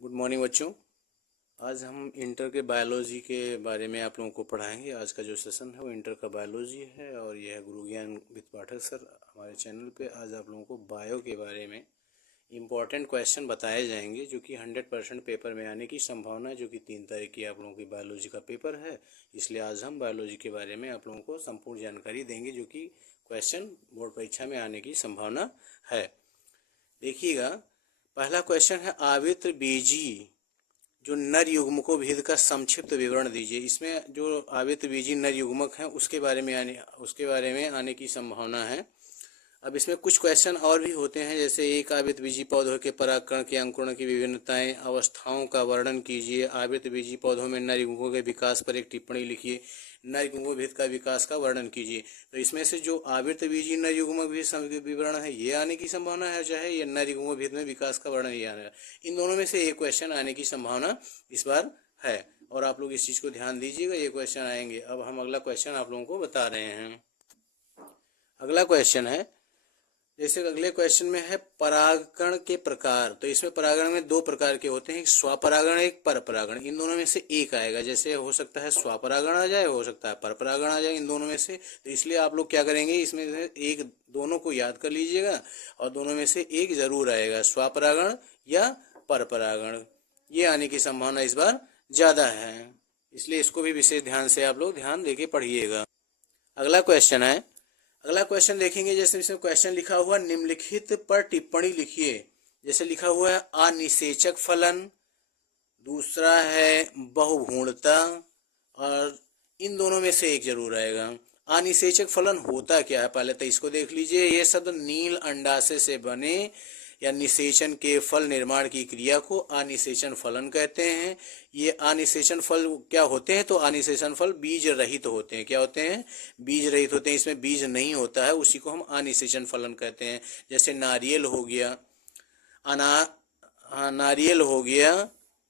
Good morning बच्चों। आज हम इंटर के बायोलॉजी के बारे में आप लोगों को पढ़ाएंगे। आज का जो सेशन है वो इंटर का बायोलॉजी है और यह है गुरु ज्ञान विद पाठक सर हमारे चैनल पे। आज आप लोगों को बायो के बारे में इम्पॉर्टेंट क्वेश्चन बताए जाएंगे जो कि 100% पेपर में आने की संभावना है, जो कि 3 तारीख की आप लोगों की बायोलॉजी का पेपर है। इसलिए आज हम बायोलॉजी के बारे में आप लोगों को संपूर्ण जानकारी देंगे जो कि क्वेश्चन बोर्ड परीक्षा में आने की संभावना है। देखिएगा, पहला क्वेश्चन है आवृत्त बीजी जो नर युग्मकों भेद का संक्षिप्त विवरण दीजिए। इसमें जो आवृत्त बीजी नर युग्मक हैं उसके बारे में आने की संभावना है। अब इसमें कुछ क्वेश्चन और भी होते हैं, जैसे एक आवृत्त बीजी पौधों के परागकण के अंकुरण की विभिन्नताएं, अवस्थाओं का वर्णन कीजिए। आवृत्त बीजी पौधों में नर युग्मकों के विकास पर एक टिप्पणी लिखिए। नर युग्मक भेद का विकास का वर्णन कीजिए। तो इसमें से जो आवृत्त बीजी नर युग्मक भेद विवरण है ये आने की संभावना है, चाहे ये नर युग्मक भेद में विकास का वर्णन ये आने, इन दोनों में से एक क्वेश्चन आने की संभावना इस बार है और आप लोग इस चीज को ध्यान दीजिएगा, ये क्वेश्चन आएंगे। अब हम अगला क्वेश्चन आप लोगों को बता रहे हैं। अगला क्वेश्चन है, जैसे अगले क्वेश्चन में है परागकण के प्रकार। तो इसमें परागण में 2 प्रकार के होते हैं, एक स्वपरागण एक परपरागण। इन दोनों में से एक आएगा, जैसे हो सकता है स्वपरागण आ जाए, हो सकता है परपरागण आ जाए, इन दोनों में से। तो इसलिए आप लोग क्या करेंगे, इसमें से एक दोनों को याद कर लीजिएगा और दोनों में से एक जरूर आएगा, स्वपरागण या परपरागण। ये आने की संभावना इस बार ज्यादा है, इसलिए इसको भी विशेष ध्यान से आप लोग ध्यान देके पढ़िएगा। अगला क्वेश्चन देखेंगे, जैसे इसमें क्वेश्चन लिखा हुआ निम्नलिखित पर टिप्पणी लिखिए। जैसे लिखा हुआ है अनिषेचक फलन, दूसरा है बहुभूणता, और इन दोनों में से एक जरूर आएगा। अनिषेचक फलन होता क्या है पहले तो इसको देख लीजिए। ये शब्द नील अंडाशय से बने या निषेचन के फल निर्माण की क्रिया को अनिषेचन फलन कहते हैं। ये अनिषेचन फल क्या होते हैं, तो अनिषेचन फल बीज रहित होते हैं। क्या होते हैं, बीज रहित होते हैं। इसमें बीज नहीं होता है, उसी को हम अनिषेचन फलन कहते हैं। जैसे नारियल हो गया, नारियल हो गया,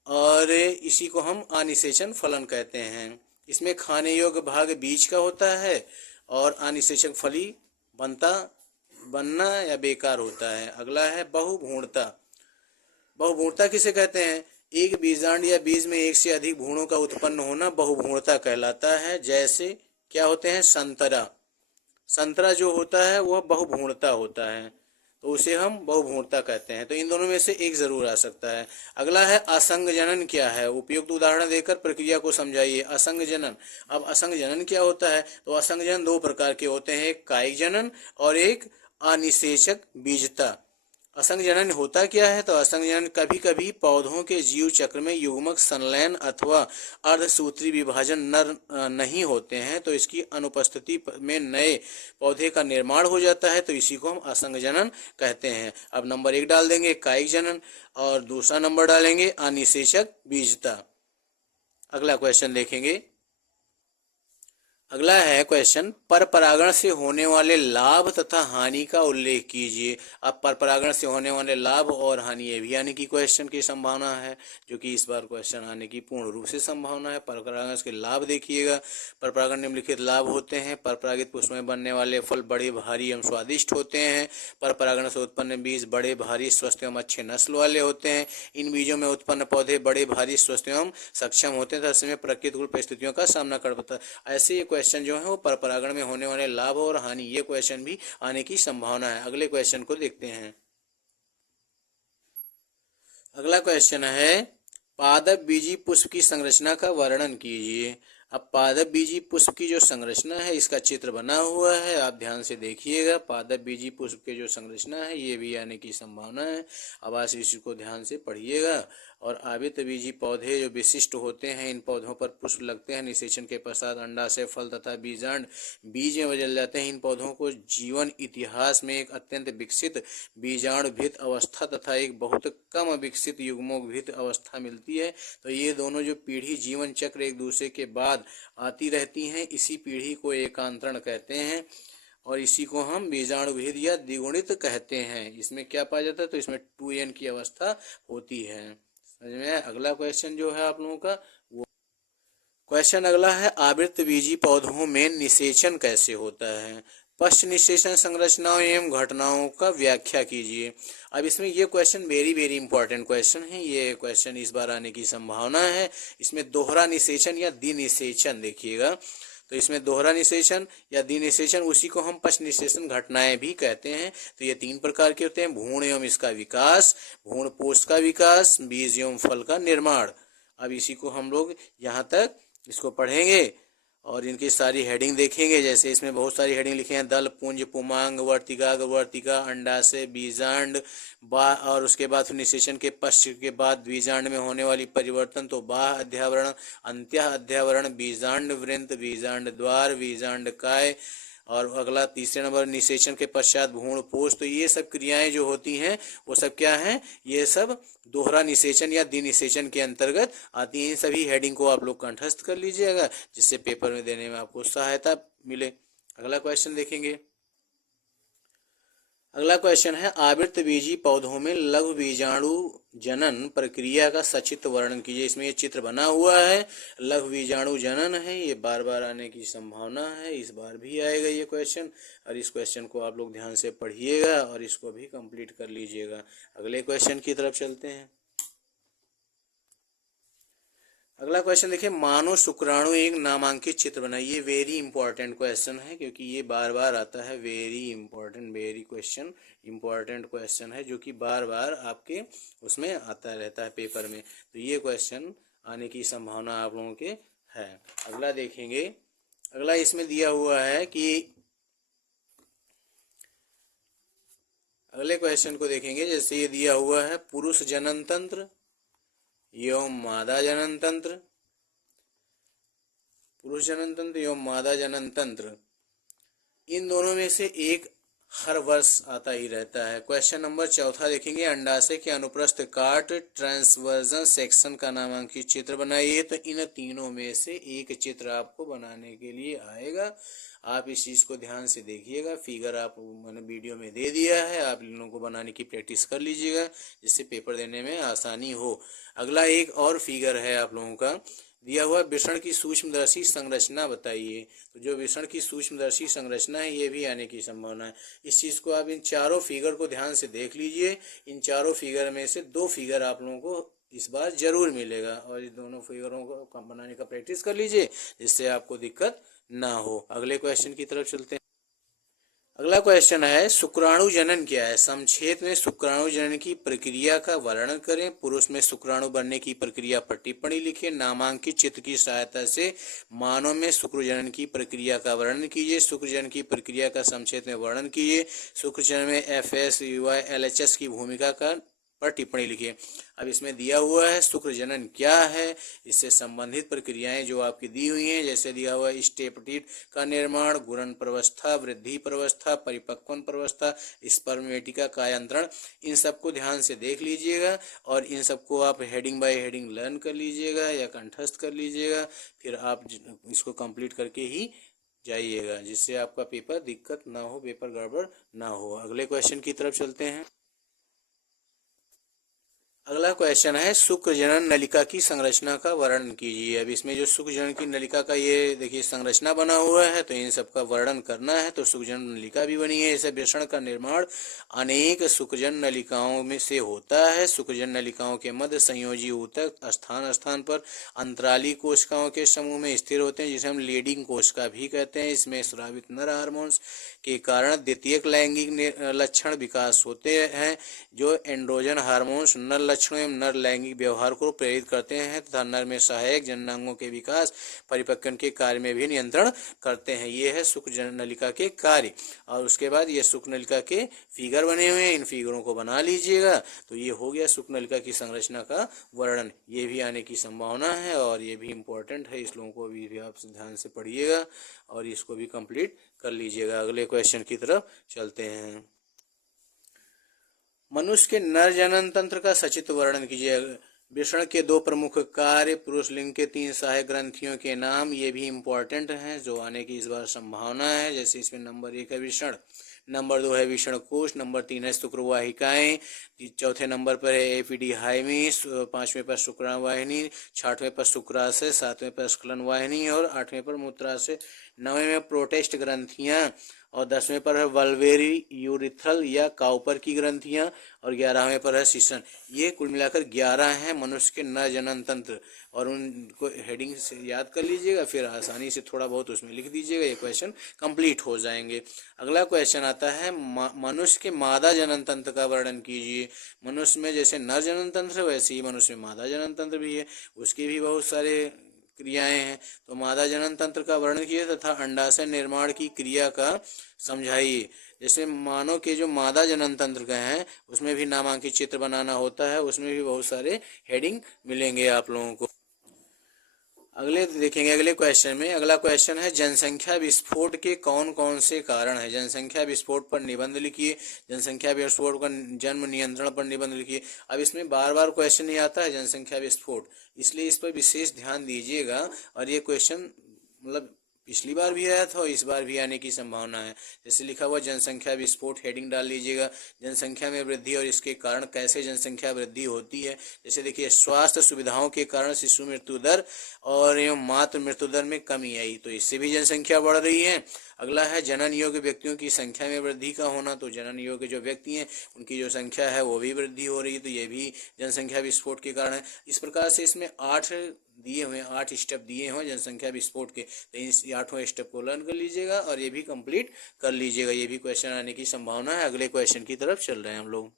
और इसी को हम अनिषेचन फलन कहते हैं। इसमें खाने योग्य भाग बीज का होता है और अनिषेचक फली बनना या बेकार होता है। अगला है बहुभूणता। बहुभूणता किसे कहते हैं, एक बीजांड या बीज में एक से अधिक भ्रूणों का उत्पन्न होना बहुभूणता कहलाता है। जैसे क्या होते हैं, संतरा जो होता है वह बहुभूणता होता है, तो उसे हम बहुभूणता कहते हैं। तो इन दोनों में से एक जरूर आ सकता है। अगला है असंग जनन क्या है, उपयुक्त उदाहरण देकर प्रक्रिया को समझाइए। असंग जनन, अब असंग जनन क्या होता है, तो असंग जनन 2 प्रकार के होते हैं, एक कायिक जनन और एक अनिषेचक बीजता। असंग जनन होता क्या है, तो असंग जनन कभी कभी पौधों के जीव चक्र में युग्मक संलयन अथवा अर्धसूत्री विभाजन नहीं होते हैं, तो इसकी अनुपस्थिति में नए पौधे का निर्माण हो जाता है, तो इसी को हम असंग जनन कहते हैं। अब नंबर 1 डाल देंगे कायिक जनन और दूसरा नंबर डालेंगे अनिषेचक बीजता। अगला क्वेश्चन देखेंगे। अगला है क्वेश्चन पर परागण से होने वाले लाभ तथा हानि का उल्लेख कीजिए। अब पर परागण से होने वाले लाभ और हानि ये भी आने की क्वेश्चन की संभावना है, जो कि इस बार क्वेश्चन आने की पूर्ण रूप से संभावना है। पर परागण के लाभ देखिएगा, पर परागण निम्नलिखित लाभ होते हैं। पर परागित पुष्प में बनने वाले फल बड़े भारी एवं स्वादिष्ट होते हैं। पर परागण से उत्पन्न बीज बड़े भारी स्वस्थ एवं अच्छे नस्ल वाले होते हैं। इन बीजों में उत्पन्न पौधे बड़े भारी स्वस्थ एवं सक्षम होते हैं तथा में प्रतिकूल परिस्थितियों का सामना कर पाता है। ऐसे क्वेश्चन जो है वो पर परागण में होने वाले लाभ और हानि, ये क्वेश्चन भी आने की संभावना है। अगले क्वेश्चन को देखते हैं। अगला क्वेश्चन है पादप बीजी पुष्प की संरचना का वर्णन कीजिए। अब पादप बीजी पुष्प की जो संरचना है इसका चित्र बना हुआ है, आप ध्यान से देखिएगा। पादप बीजी पुष्प के जो संरचना है ये भी आने की संभावना है। अब आज इसको ध्यान से पढ़िएगा। और आवृत्त बीजी पौधे जो विशिष्ट होते हैं, इन पौधों पर पुष्प लगते हैं। निषेचन के पश्चात अंडाशय, फल तथा बीजांड बीज में बदल जाते हैं। इन पौधों को जीवन इतिहास में एक अत्यंत विकसित बीजाणुभित अवस्था तथा एक बहुत कम विकसित युग्मोभित अवस्था मिलती है। तो ये दोनों जो पीढ़ी जीवन चक्र एक दूसरे के बाद आती रहती हैं, इसी पीढ़ी को एकांतरण कहते हैं और इसी को हम बीजाणुभेद या द्विगुणित कहते हैं। इसमें क्या पाया जाता है, तो इसमें 2n की अवस्था होती है। समझ में आया। अगला क्वेश्चन जो है आप लोगों का वो क्वेश्चन अगला है आवृत्त बीजी पौधों में निषेचन कैसे होता है। पश्च निषेचन संरचनाओं एवं घटनाओं का व्याख्या कीजिए। अब इसमें ये question very very important question है, ये क्वेश्चन इस बार आने की संभावना है। इसमें दोहरा निषेचन या द्विनिषेचन देखिएगा, तो इसमें दोहरा निषेचन या द्विनिषेचन, उसी को हम पश्च निषेचन घटनाएं भी कहते हैं। तो ये 3 प्रकार के होते हैं: भ्रूण एवं इसका विकास, भ्रूण पोष का विकास, बीज एवं फल का निर्माण। अब इसी को हम लोग यहाँ तक इसको पढ़ेंगे और इनकी सारी हेडिंग देखेंगे। जैसे इसमें बहुत सारी हेडिंग लिखे हैं: दल, पुंज, पुमांग, वर्तिका, वर्तिका, अंडाशय, बीजांड, और उसके बाद फिर निषेचन के पश्च के बाद बीजांड में होने वाली परिवर्तन, तो बाह्य अध्यावरण, अंत्य अध्यावरण, बीजांड वृंत, बीजांड द्वार, बीजांड काय, और अगला तीसरे नंबर निषेचन के पश्चात भ्रूण पोष। तो ये सब क्रियाएं जो होती हैं वो सब क्या हैं, ये सब दोहरा निषेचन या द्विनिषेचन के अंतर्गत आती हैं। इन सभी हेडिंग को आप लोग कंठस्थ कर लीजिएगा, जिससे पेपर में देने में आपको सहायता मिले। अगला क्वेश्चन देखेंगे। अगला क्वेश्चन है, आवृत्त बीजी पौधों में लघु बीजाणु जनन प्रक्रिया का सचित्र वर्णन कीजिए। इसमें ये चित्र बना हुआ है, लघु बीजाणु जनन है, ये बार बार आने की संभावना है, इस बार भी आएगा ये क्वेश्चन। और इस क्वेश्चन को आप लोग ध्यान से पढ़िएगा और इसको भी कंप्लीट कर लीजिएगा। अगले क्वेश्चन की तरफ चलते हैं। अगला क्वेश्चन देखिए, मानव शुक्राणु एक नामांकित चित्र बनाइए। वेरी इंपॉर्टेंट क्वेश्चन है, क्योंकि ये बार बार आता है। Very important, very question important question है, जो कि बार बार आपके उसमें आता रहता है पेपर में। तो ये क्वेश्चन आने की संभावना आप लोगों के है। अगला देखेंगे। अगला इसमें दिया हुआ है कि, अगले क्वेश्चन को देखेंगे। जैसे ये दिया हुआ है, पुरुष जनन तंत्र एवं मादा जनन तंत्र, पुरुष जनन तंत्र एवं मादा जनन तंत्र, इन दोनों में से एक हर वर्ष आता ही रहता है। क्वेश्चन नंबर 4 देखेंगे, अंडाशय के अनुप्रस्थ काट ट्रांसवर्जन सेक्शन का नामांकित चित्र बनाइए। तो इन तीनों में से एक चित्र आपको बनाने के लिए आएगा। आप इस चीज को ध्यान से देखिएगा। फिगर आप मैंने वीडियो में दे दिया है, आप इन लोगों को बनाने की प्रैक्टिस कर लीजिएगा, जिससे पेपर देने में आसानी हो। अगला एक और फिगर है आप लोगों का दिया हुआ, विषण की सूक्ष्मदर्शी संरचना बताइए। तो जो विषण की सूक्ष्मदर्शी संरचना है, ये भी आने की संभावना है। इस चीज को आप इन चारों फिगर को ध्यान से देख लीजिए। इन चारों फिगर में से 2 फिगर आप लोगों को इस बार जरूर मिलेगा, और इस दोनों फिगरों को बनाने का प्रैक्टिस कर लीजिए, जिससे आपको दिक्कत ना हो। अगले क्वेश्चन की तरफ चलते हैं। अगला क्वेश्चन है, शुक्राणु जनन क्या है? संक्षेप में शुक्राणु जनन की प्रक्रिया का वर्णन करें। पुरुष में शुक्राणु बनने की प्रक्रिया पर टिप्पणी लिखें। नामांकित चित्र की सहायता से मानव में शुक्र जनन की प्रक्रिया का वर्णन कीजिए। शुक्र जनन की प्रक्रिया का संक्षेप में वर्णन कीजिए। शुक्र जनन में FS, UY, LHS की भूमिका का पर टिप्पणी लिखिए। अब इसमें दिया हुआ है शुक्र जनन क्या है, इससे संबंधित प्रक्रियाएं जो आपकी दी हुई हैं। जैसे दिया हुआ है स्टेपटिड का निर्माण, गुणन प्रवस्था, वृद्धि प्रवस्था, परिपक्वन प्रवस्था, स्पर्मेटिका का यंत्रण। इन सबको ध्यान से देख लीजिएगा और इन सबको आप हेडिंग बाय हेडिंग लर्न कर लीजिएगा या कंठस्थ कर लीजिएगा। फिर आप इसको कंप्लीट करके ही जाइएगा, जिससे आपका पेपर दिक्कत ना हो, पेपर गड़बड़ ना हो। अगले क्वेश्चन की तरफ चलते हैं। अगला क्वेश्चन है, शुक्र जनन नलिका की संरचना का वर्णन कीजिए। अब इसमें जो शुक्र जनन की नलिका का ये देखिए संरचना बना हुआ है, तो इन सब का वर्णन करना है। तो शुक्र जनन नलिका भी बनी है। इसे वृषण का निर्माण अनेक शुक्रजन नलिकाओं में से होता है। शुक्रजन नलिकाओं के मध्य संयोजी ऊतक स्थान स्थान पर अंतराली कोशिकाओं के समूह में स्थिर होते हैं, जिसे हम लीडिंग कोशिका भी कहते हैं। इसमें स्रावित नर हार्मोन्स के कारण द्वितीयक लैंगिक लक्षण विकास होते हैं, जो एंड्रोजन हार्मोन्स नर लक्षणों एवं नर लैंगिक व्यवहार को प्रेरित करते हैं तथा नर में सहायक जननांगों के विकास परिपक्वन के कार्य में भी नियंत्रण करते हैं। ये है शुक्र जनन नलिका के कार्य। और उसके बाद ये शुक्र नलिका के फिगर बने हुए हैं, इन फिगरों को बना लीजिएगा। तो ये हो गया शुक्र नलिका की संरचना का वर्णन। ये भी आने की संभावना है और ये भी इम्पोर्टेंट है, इस लोगों को भी आप ध्यान से पढ़िएगा और इसको भी कंप्लीट कर लीजिएगा। अगले क्वेश्चन की तरफ चलते हैं। मनुष्य के नर जनन तंत्र का सचित्र वर्णन कीजिए। वृषण के 2 प्रमुख कार्य, पुरुष लिंग के 3 सहायक ग्रंथियों के नाम, ये भी इम्पोर्टेंट हैं, जो आने की इस बार संभावना है। जैसे इसमें नंबर 1 है वृषण, नंबर 2 है वृषण कोश, नंबर 3 है शुक्रवाहिकाएं, चौथे नंबर पर है एपीडी हाइमिस, 5वें पर शुक्राणु वाहिनी, 6वें पर शुक्राशय, 7वें पर स्खलन वाहिनी और 8वें पर मूत्राशय, 9वें में प्रोटेस्ट ग्रंथियां और 10वें पर है वल्वेरी यूरिथ्रल या काउपर की ग्रंथियां, और 11वें पर है सीसन। ये कुल मिलाकर 11 हैं मनुष्य के नर जनन तंत्र, और उनको हेडिंग से याद कर लीजिएगा, फिर आसानी से थोड़ा बहुत उसमें लिख दीजिएगा, ये क्वेश्चन कंप्लीट हो जाएंगे। अगला क्वेश्चन आता है मनुष्य के मादा जनन तंत्र का वर्णन कीजिए। मनुष्य में जैसे नर जनन तंत्र वैसे ही मनुष्य में मादा जनन तंत्र भी है, उसके भी बहुत सारे क्रियाएं हैं। तो मादा जनन तंत्र का वर्णन कीजिए तथा अंडाशय निर्माण की क्रिया का समझाइए। जैसे मानव के जो मादा जनन तंत्र का है उसमें भी नामांकित चित्र बनाना होता है, उसमें भी बहुत सारे हेडिंग मिलेंगे आप लोगों को। अगले देखेंगे अगले क्वेश्चन में। अगला क्वेश्चन है जनसंख्या विस्फोट के कौन कौन से कारण है। जनसंख्या विस्फोट पर निबंध लिखिए। जनसंख्या विस्फोट का जन्म नियंत्रण पर निबंध लिखिए। अब इसमें बार बार क्वेश्चन ही आता है जनसंख्या विस्फोट, इसलिए इस पर विशेष ध्यान दीजिएगा। और ये क्वेश्चन मतलब पिछली बार भी आया था और इस बार भी आने की संभावना है। जैसे लिखा हुआ जनसंख्या विस्फोट, हेडिंग डाल लीजिएगा। जनसंख्या में वृद्धि और इसके कारण, कैसे जनसंख्या वृद्धि होती है। जैसे देखिए स्वास्थ्य सुविधाओं के कारण शिशु मृत्यु दर और एवं मातृ मृत्यु दर में कमी आई, तो इससे भी जनसंख्या बढ़ रही है। अगला है जनन योग्य व्यक्तियों की संख्या में वृद्धि का होना, तो जनन योग्य जो व्यक्ति हैं उनकी जो संख्या है वो भी वृद्धि हो रही है, तो ये भी जनसंख्या विस्फोट के कारण है। इस प्रकार से इसमें 8 दिए हुए, 8 स्टेप दिए हुए जनसंख्या विस्फोट के, तो इन 8 स्टेप को लर्न कर लीजिएगा और ये भी कंप्लीट कर लीजिएगा। ये भी क्वेश्चन आने की संभावना है। अगले क्वेश्चन की तरफ चल रहे हैं हम लोग।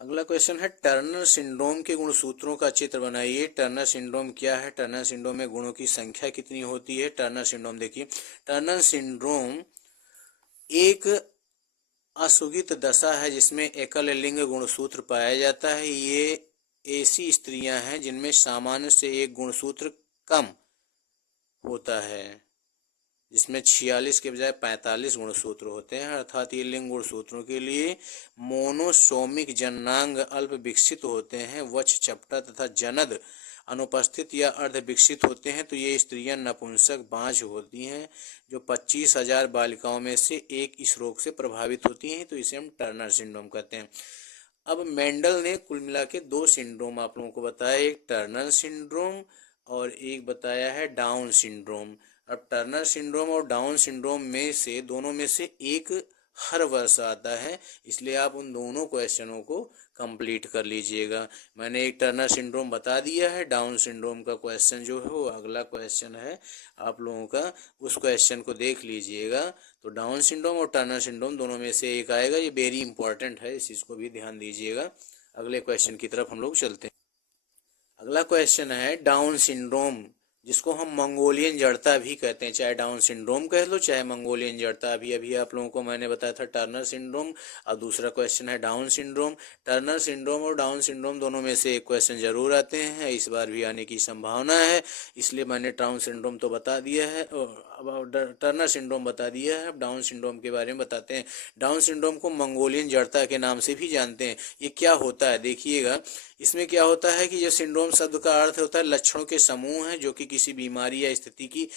अगला क्वेश्चन है टर्नर सिंड्रोम के गुणसूत्रों का चित्र बनाइए। टर्नर सिंड्रोम क्या है, टर्नर सिंड्रोम में गुणों की संख्या कितनी होती है। टर्नर सिंड्रोम देखिए, टर्नर सिंड्रोम एक असुगित दशा है जिसमें एकल लिंग गुणसूत्र पाया जाता है। ये ऐसी स्त्रियां हैं जिनमें सामान्य से एक गुणसूत्र कम होता है, जिसमें 46 के बजाय 45 गुणसूत्र होते हैं। अर्थात ये लिंग गुणसूत्रों के लिए मोनोसोमिक जननांग अल्प विकसित होते हैं, वक्ष चपटा तथा जनद अनुपस्थित या अर्ध विकसित होते हैं। तो ये स्त्रियां नपुंसक बांझ होती हैं, जो 25,000 बालिकाओं में से एक इस रोग से प्रभावित होती हैं, तो इसे हम टर्नर सिंड्रोम कहते हैं। अब मेंडल ने कुल मिला के 2 सिंड्रोम आप लोगों को बताया, एक टर्नर सिंड्रोम और एक बताया है डाउन सिंड्रोम। अब टर्नर सिंड्रोम और डाउन सिंड्रोम में से दोनों में से एक हर वर्ष आता है, इसलिए आप उन दोनों क्वेश्चनों को कंप्लीट कर लीजिएगा। मैंने एक टर्नर सिंड्रोम बता दिया है, डाउन सिंड्रोम का क्वेश्चन जो है वो अगला क्वेश्चन है आप लोगों का, उस क्वेश्चन को देख लीजिएगा। तो डाउन सिंड्रोम और टर्नर सिंड्रोम दोनों में से एक आएगा, ये वेरी इंपॉर्टेंट है, इस चीज़ को भी ध्यान दीजिएगा। अगले क्वेश्चन की तरफ हम लोग चलते हैं। अगला क्वेश्चन है डाउन सिंड्रोम, जिसको हम मंगोलियन जड़ता भी कहते हैं। चाहे डाउन सिंड्रोम कह लो चाहे मंगोलियन जड़ता। अभी अभी आप लोगों को मैंने बताया था टर्नर सिंड्रोम, और दूसरा क्वेश्चन है डाउन सिंड्रोम। टर्नर सिंड्रोम और डाउन सिंड्रोम दोनों में से एक क्वेश्चन जरूर आते हैं, इस बार भी आने की संभावना है, इसलिए मैंने डाउन सिंड्रोम तो बता दिया है, अब टर्नर सिंड्रोम बता दिया है। अब डाउन सिंड्रोम के बारे में बताते हैं। डाउन सिंड्रोम को मंगोलियन जड़ता के नाम से भी जानते हैं। ये क्या होता है देखिएगा, इसमें क्या होता है कि ये सिंड्रोम शब्द का अर्थ होता है लक्षणों के समूह हैं जो कि किसी बीमारी या स्थिति की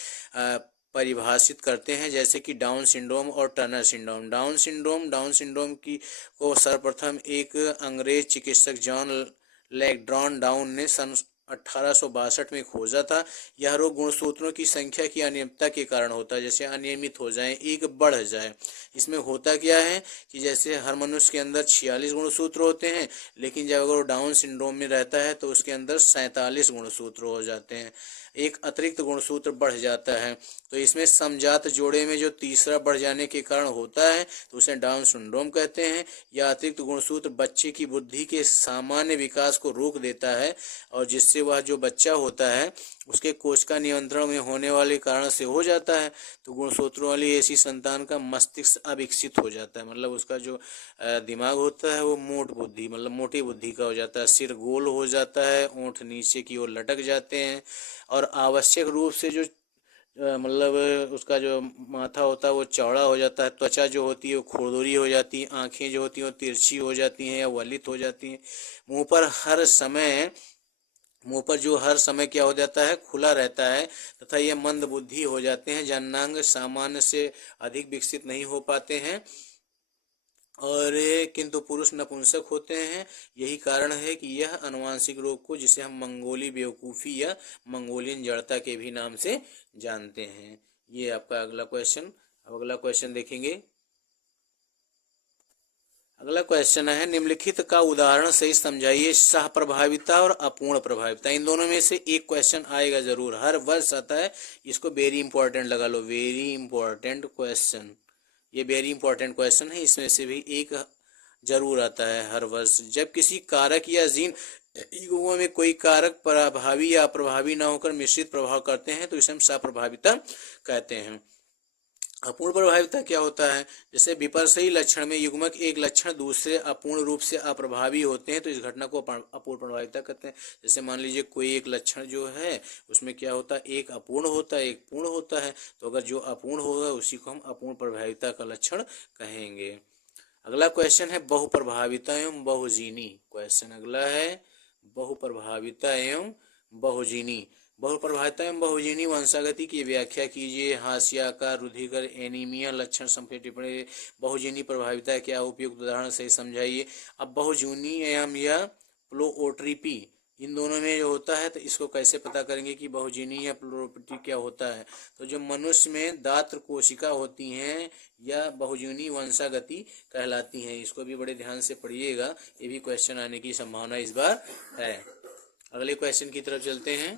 परिभाषित करते हैं, जैसे कि डाउन सिंड्रोम और टर्नर सिंड्रोम। डाउन सिंड्रोम की को सर्वप्रथम एक अंग्रेज चिकित्सक जॉन लैकडॉन डाउन ने सन 1862 में खोजा था। यह रोग गुणसूत्रों की संख्या की अनियमितता के कारण होता है, जैसे अनियमित हो जाए, एक बढ़ जाए। इसमें होता क्या है कि जैसे हर मनुष्य के अंदर 46 गुणसूत्र होते हैं, लेकिन जब अगर वो डाउन सिंड्रोम में रहता है तो उसके अंदर 47 गुणसूत्र हो जाते हैं, एक अतिरिक्त गुणसूत्र बढ़ जाता है। तो इसमें समजात जोड़े में जो तीसरा बढ़ जाने के कारण होता है तो उसे डाउन सिंड्रोम कहते हैं। यह अतिरिक्त गुणसूत्र बच्चे की बुद्धि के सामान्य विकास को रोक देता है, और जिससे वह जो बच्चा होता है उसके कोशिका नियंत्रण में होने वाले कारण से हो जाता है। तो गुणसूत्रों वाली ऐसी संतान का मस्तिष्क अविकसित हो जाता है, मतलब उसका जो दिमाग होता है वो मोट बुद्धि मतलब मोटी बुद्धि का हो जाता है, सिर गोल हो जाता है, ओंठ नीचे की ओर लटक जाते हैं, और आवश्यक रूप से जो मतलब उसका जो माथा होता है वो चौड़ा हो जाता है, त्वचा जो होती है वो खुरदुरी हो जाती है, आंखें जो होती हैं वो तिरछी हो जाती हैं या वलित हो जाती हैं। मुंह पर जो हर समय क्या हो जाता है, खुला रहता है, तथा ये मंद बुद्धि हो जाते हैं। जननांग सामान्य से अधिक विकसित नहीं हो पाते हैं, और किंतु पुरुष नपुंसक होते हैं। यही कारण है कि यह आनुवांशिक रोग को, जिसे हम मंगोली बेवकूफ़ी या मंगोलियन जड़ता के भी नाम से जानते हैं। ये आपका अगला क्वेश्चन अब अगला क्वेश्चन देखेंगे। अगला क्वेश्चन है निम्नलिखित का उदाहरण सही समझाइए। सह प्रभाविता और अपूर्ण प्रभाविता, इन दोनों में से एक क्वेश्चन आएगा जरूर, हर वर्ष आता है। इसको वेरी इंपॉर्टेंट लगा लो, वेरी इंपॉर्टेंट क्वेश्चन। ये वेरी इंपॉर्टेंट क्वेश्चन है, इसमें से भी एक जरूर आता है हर वर्ष। जब किसी कारक या जीन युग्मों में कोई कारक प्रभावी या अप्रभावी न होकर मिश्रित प्रभाव करते हैं तो इसे हम सप्रभाविता कहते हैं। अपूर्ण प्रभाविता क्या होता है? जैसे विपर्ययी लक्षण में युग्मक एक लक्षण दूसरे अपूर्ण रूप से अप्रभावी होते हैं तो इस घटना को अपूर्ण प्रभाविता कहते हैं। जैसे मान लीजिए कोई एक लक्षण जो है उसमें क्या होता है, एक अपूर्ण होता है एक पूर्ण होता है, तो अगर जो अपूर्ण होगा उसी को हम अपूर्ण प्रभाविता का लक्षण कहेंगे। अगला क्वेश्चन है बहुप्रभाविता एवं बहुजीनी क्वेश्चन। अगला है बहुप्रभाविता एवं बहुजीनी। बहुप्रभाविता एवं बहुजीनी वंशागति की व्याख्या कीजिए। हास्याकार, रुधिकर, एनीमिया लक्षण संक्षेप टिप्पणी। बहुजीनी प्रभाविता क्या, उपयुक्त उदाहरण से समझाइए। अब बहुजीनी एवं या प्लोओट्रिपी, इन दोनों में जो होता है तो इसको कैसे पता करेंगे कि बहुजीनी या प्लोओट्रिपी क्या होता है? तो जो मनुष्य में दात्र कोशिका होती हैं या बहुजीनी वंशागति कहलाती हैं, इसको भी बड़े ध्यान से पढ़िएगा, ये भी क्वेश्चन आने की संभावना इस बार है। अगले क्वेश्चन की तरफ चलते हैं।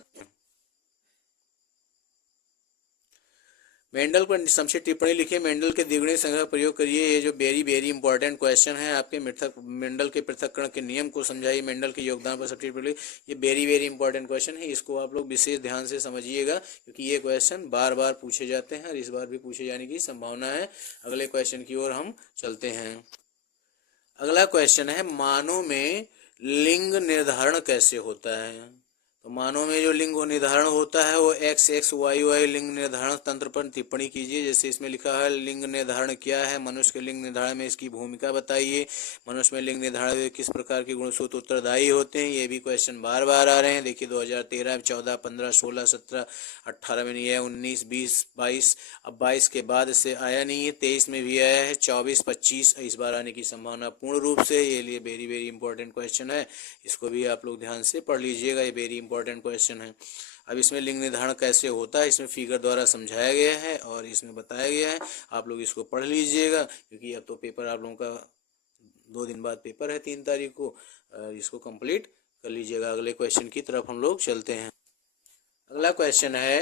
मेंडल पर संक्षिप्त टिप्पणी लिखिए। मेंडल के द्विगुणित संग्रह प्रयोग करिए। ये जो वेरी इंपॉर्टेंट क्वेश्चन है आपके मेंडल के पृथक्करण के नियम को समझाइए। मेंडल के योगदान पर संक्षिप्त टिप्पणी, ये वेरी इंपॉर्टेंट क्वेश्चन है, इसको आप लोग विशेष ध्यान से समझिएगा क्योंकि ये क्वेश्चन बार बार पूछे जाते हैं और इस बार भी पूछे जाने की संभावना है। अगले क्वेश्चन की ओर हम चलते हैं। अगला क्वेश्चन है मानव में लिंग निर्धारण कैसे होता है? तो मानव में जो लिंग निर्धारण होता है वो XXYY लिंग निर्धारण तंत्र पर टिप्पणी कीजिए। जैसे इसमें लिखा है लिंग निर्धारण क्या है, मनुष्य के लिंग निर्धारण में इसकी भूमिका बताइए, मनुष्य में लिंग निर्धारण में किस प्रकार के गुणसूत्र उत्तरदायी होते हैं। ये भी क्वेश्चन बार बार आ रहे हैं। देखिए 2013, 14, 15, 16, 17, 18 में नहीं है, 19, 20, 22, अब 22 के बाद से आया नहीं है, 23 में भी आया है, 24, 25 इस बार आने की संभावना पूर्ण रूप से। ये लिए वेरी इंपॉर्टेंट क्वेश्चन है, इसको भी आप लोग ध्यान से पढ़ लीजिएगा, ये वेरी इंपॉर्टेंट क्वेश्चन है। अब इसमें लिंग निर्धारण कैसे होता है इसमें फिगर द्वारा समझाया गया है और इसमें बताया गया है, आप लोग इसको पढ़ लीजिएगा क्योंकि अब तो पेपर आप लोगों का 2 दिन बाद पेपर है 3 तारीख को, इसको कंप्लीट कर लीजिएगा। अगले क्वेश्चन की तरफ हम लोग चलते हैं। अगला क्वेश्चन है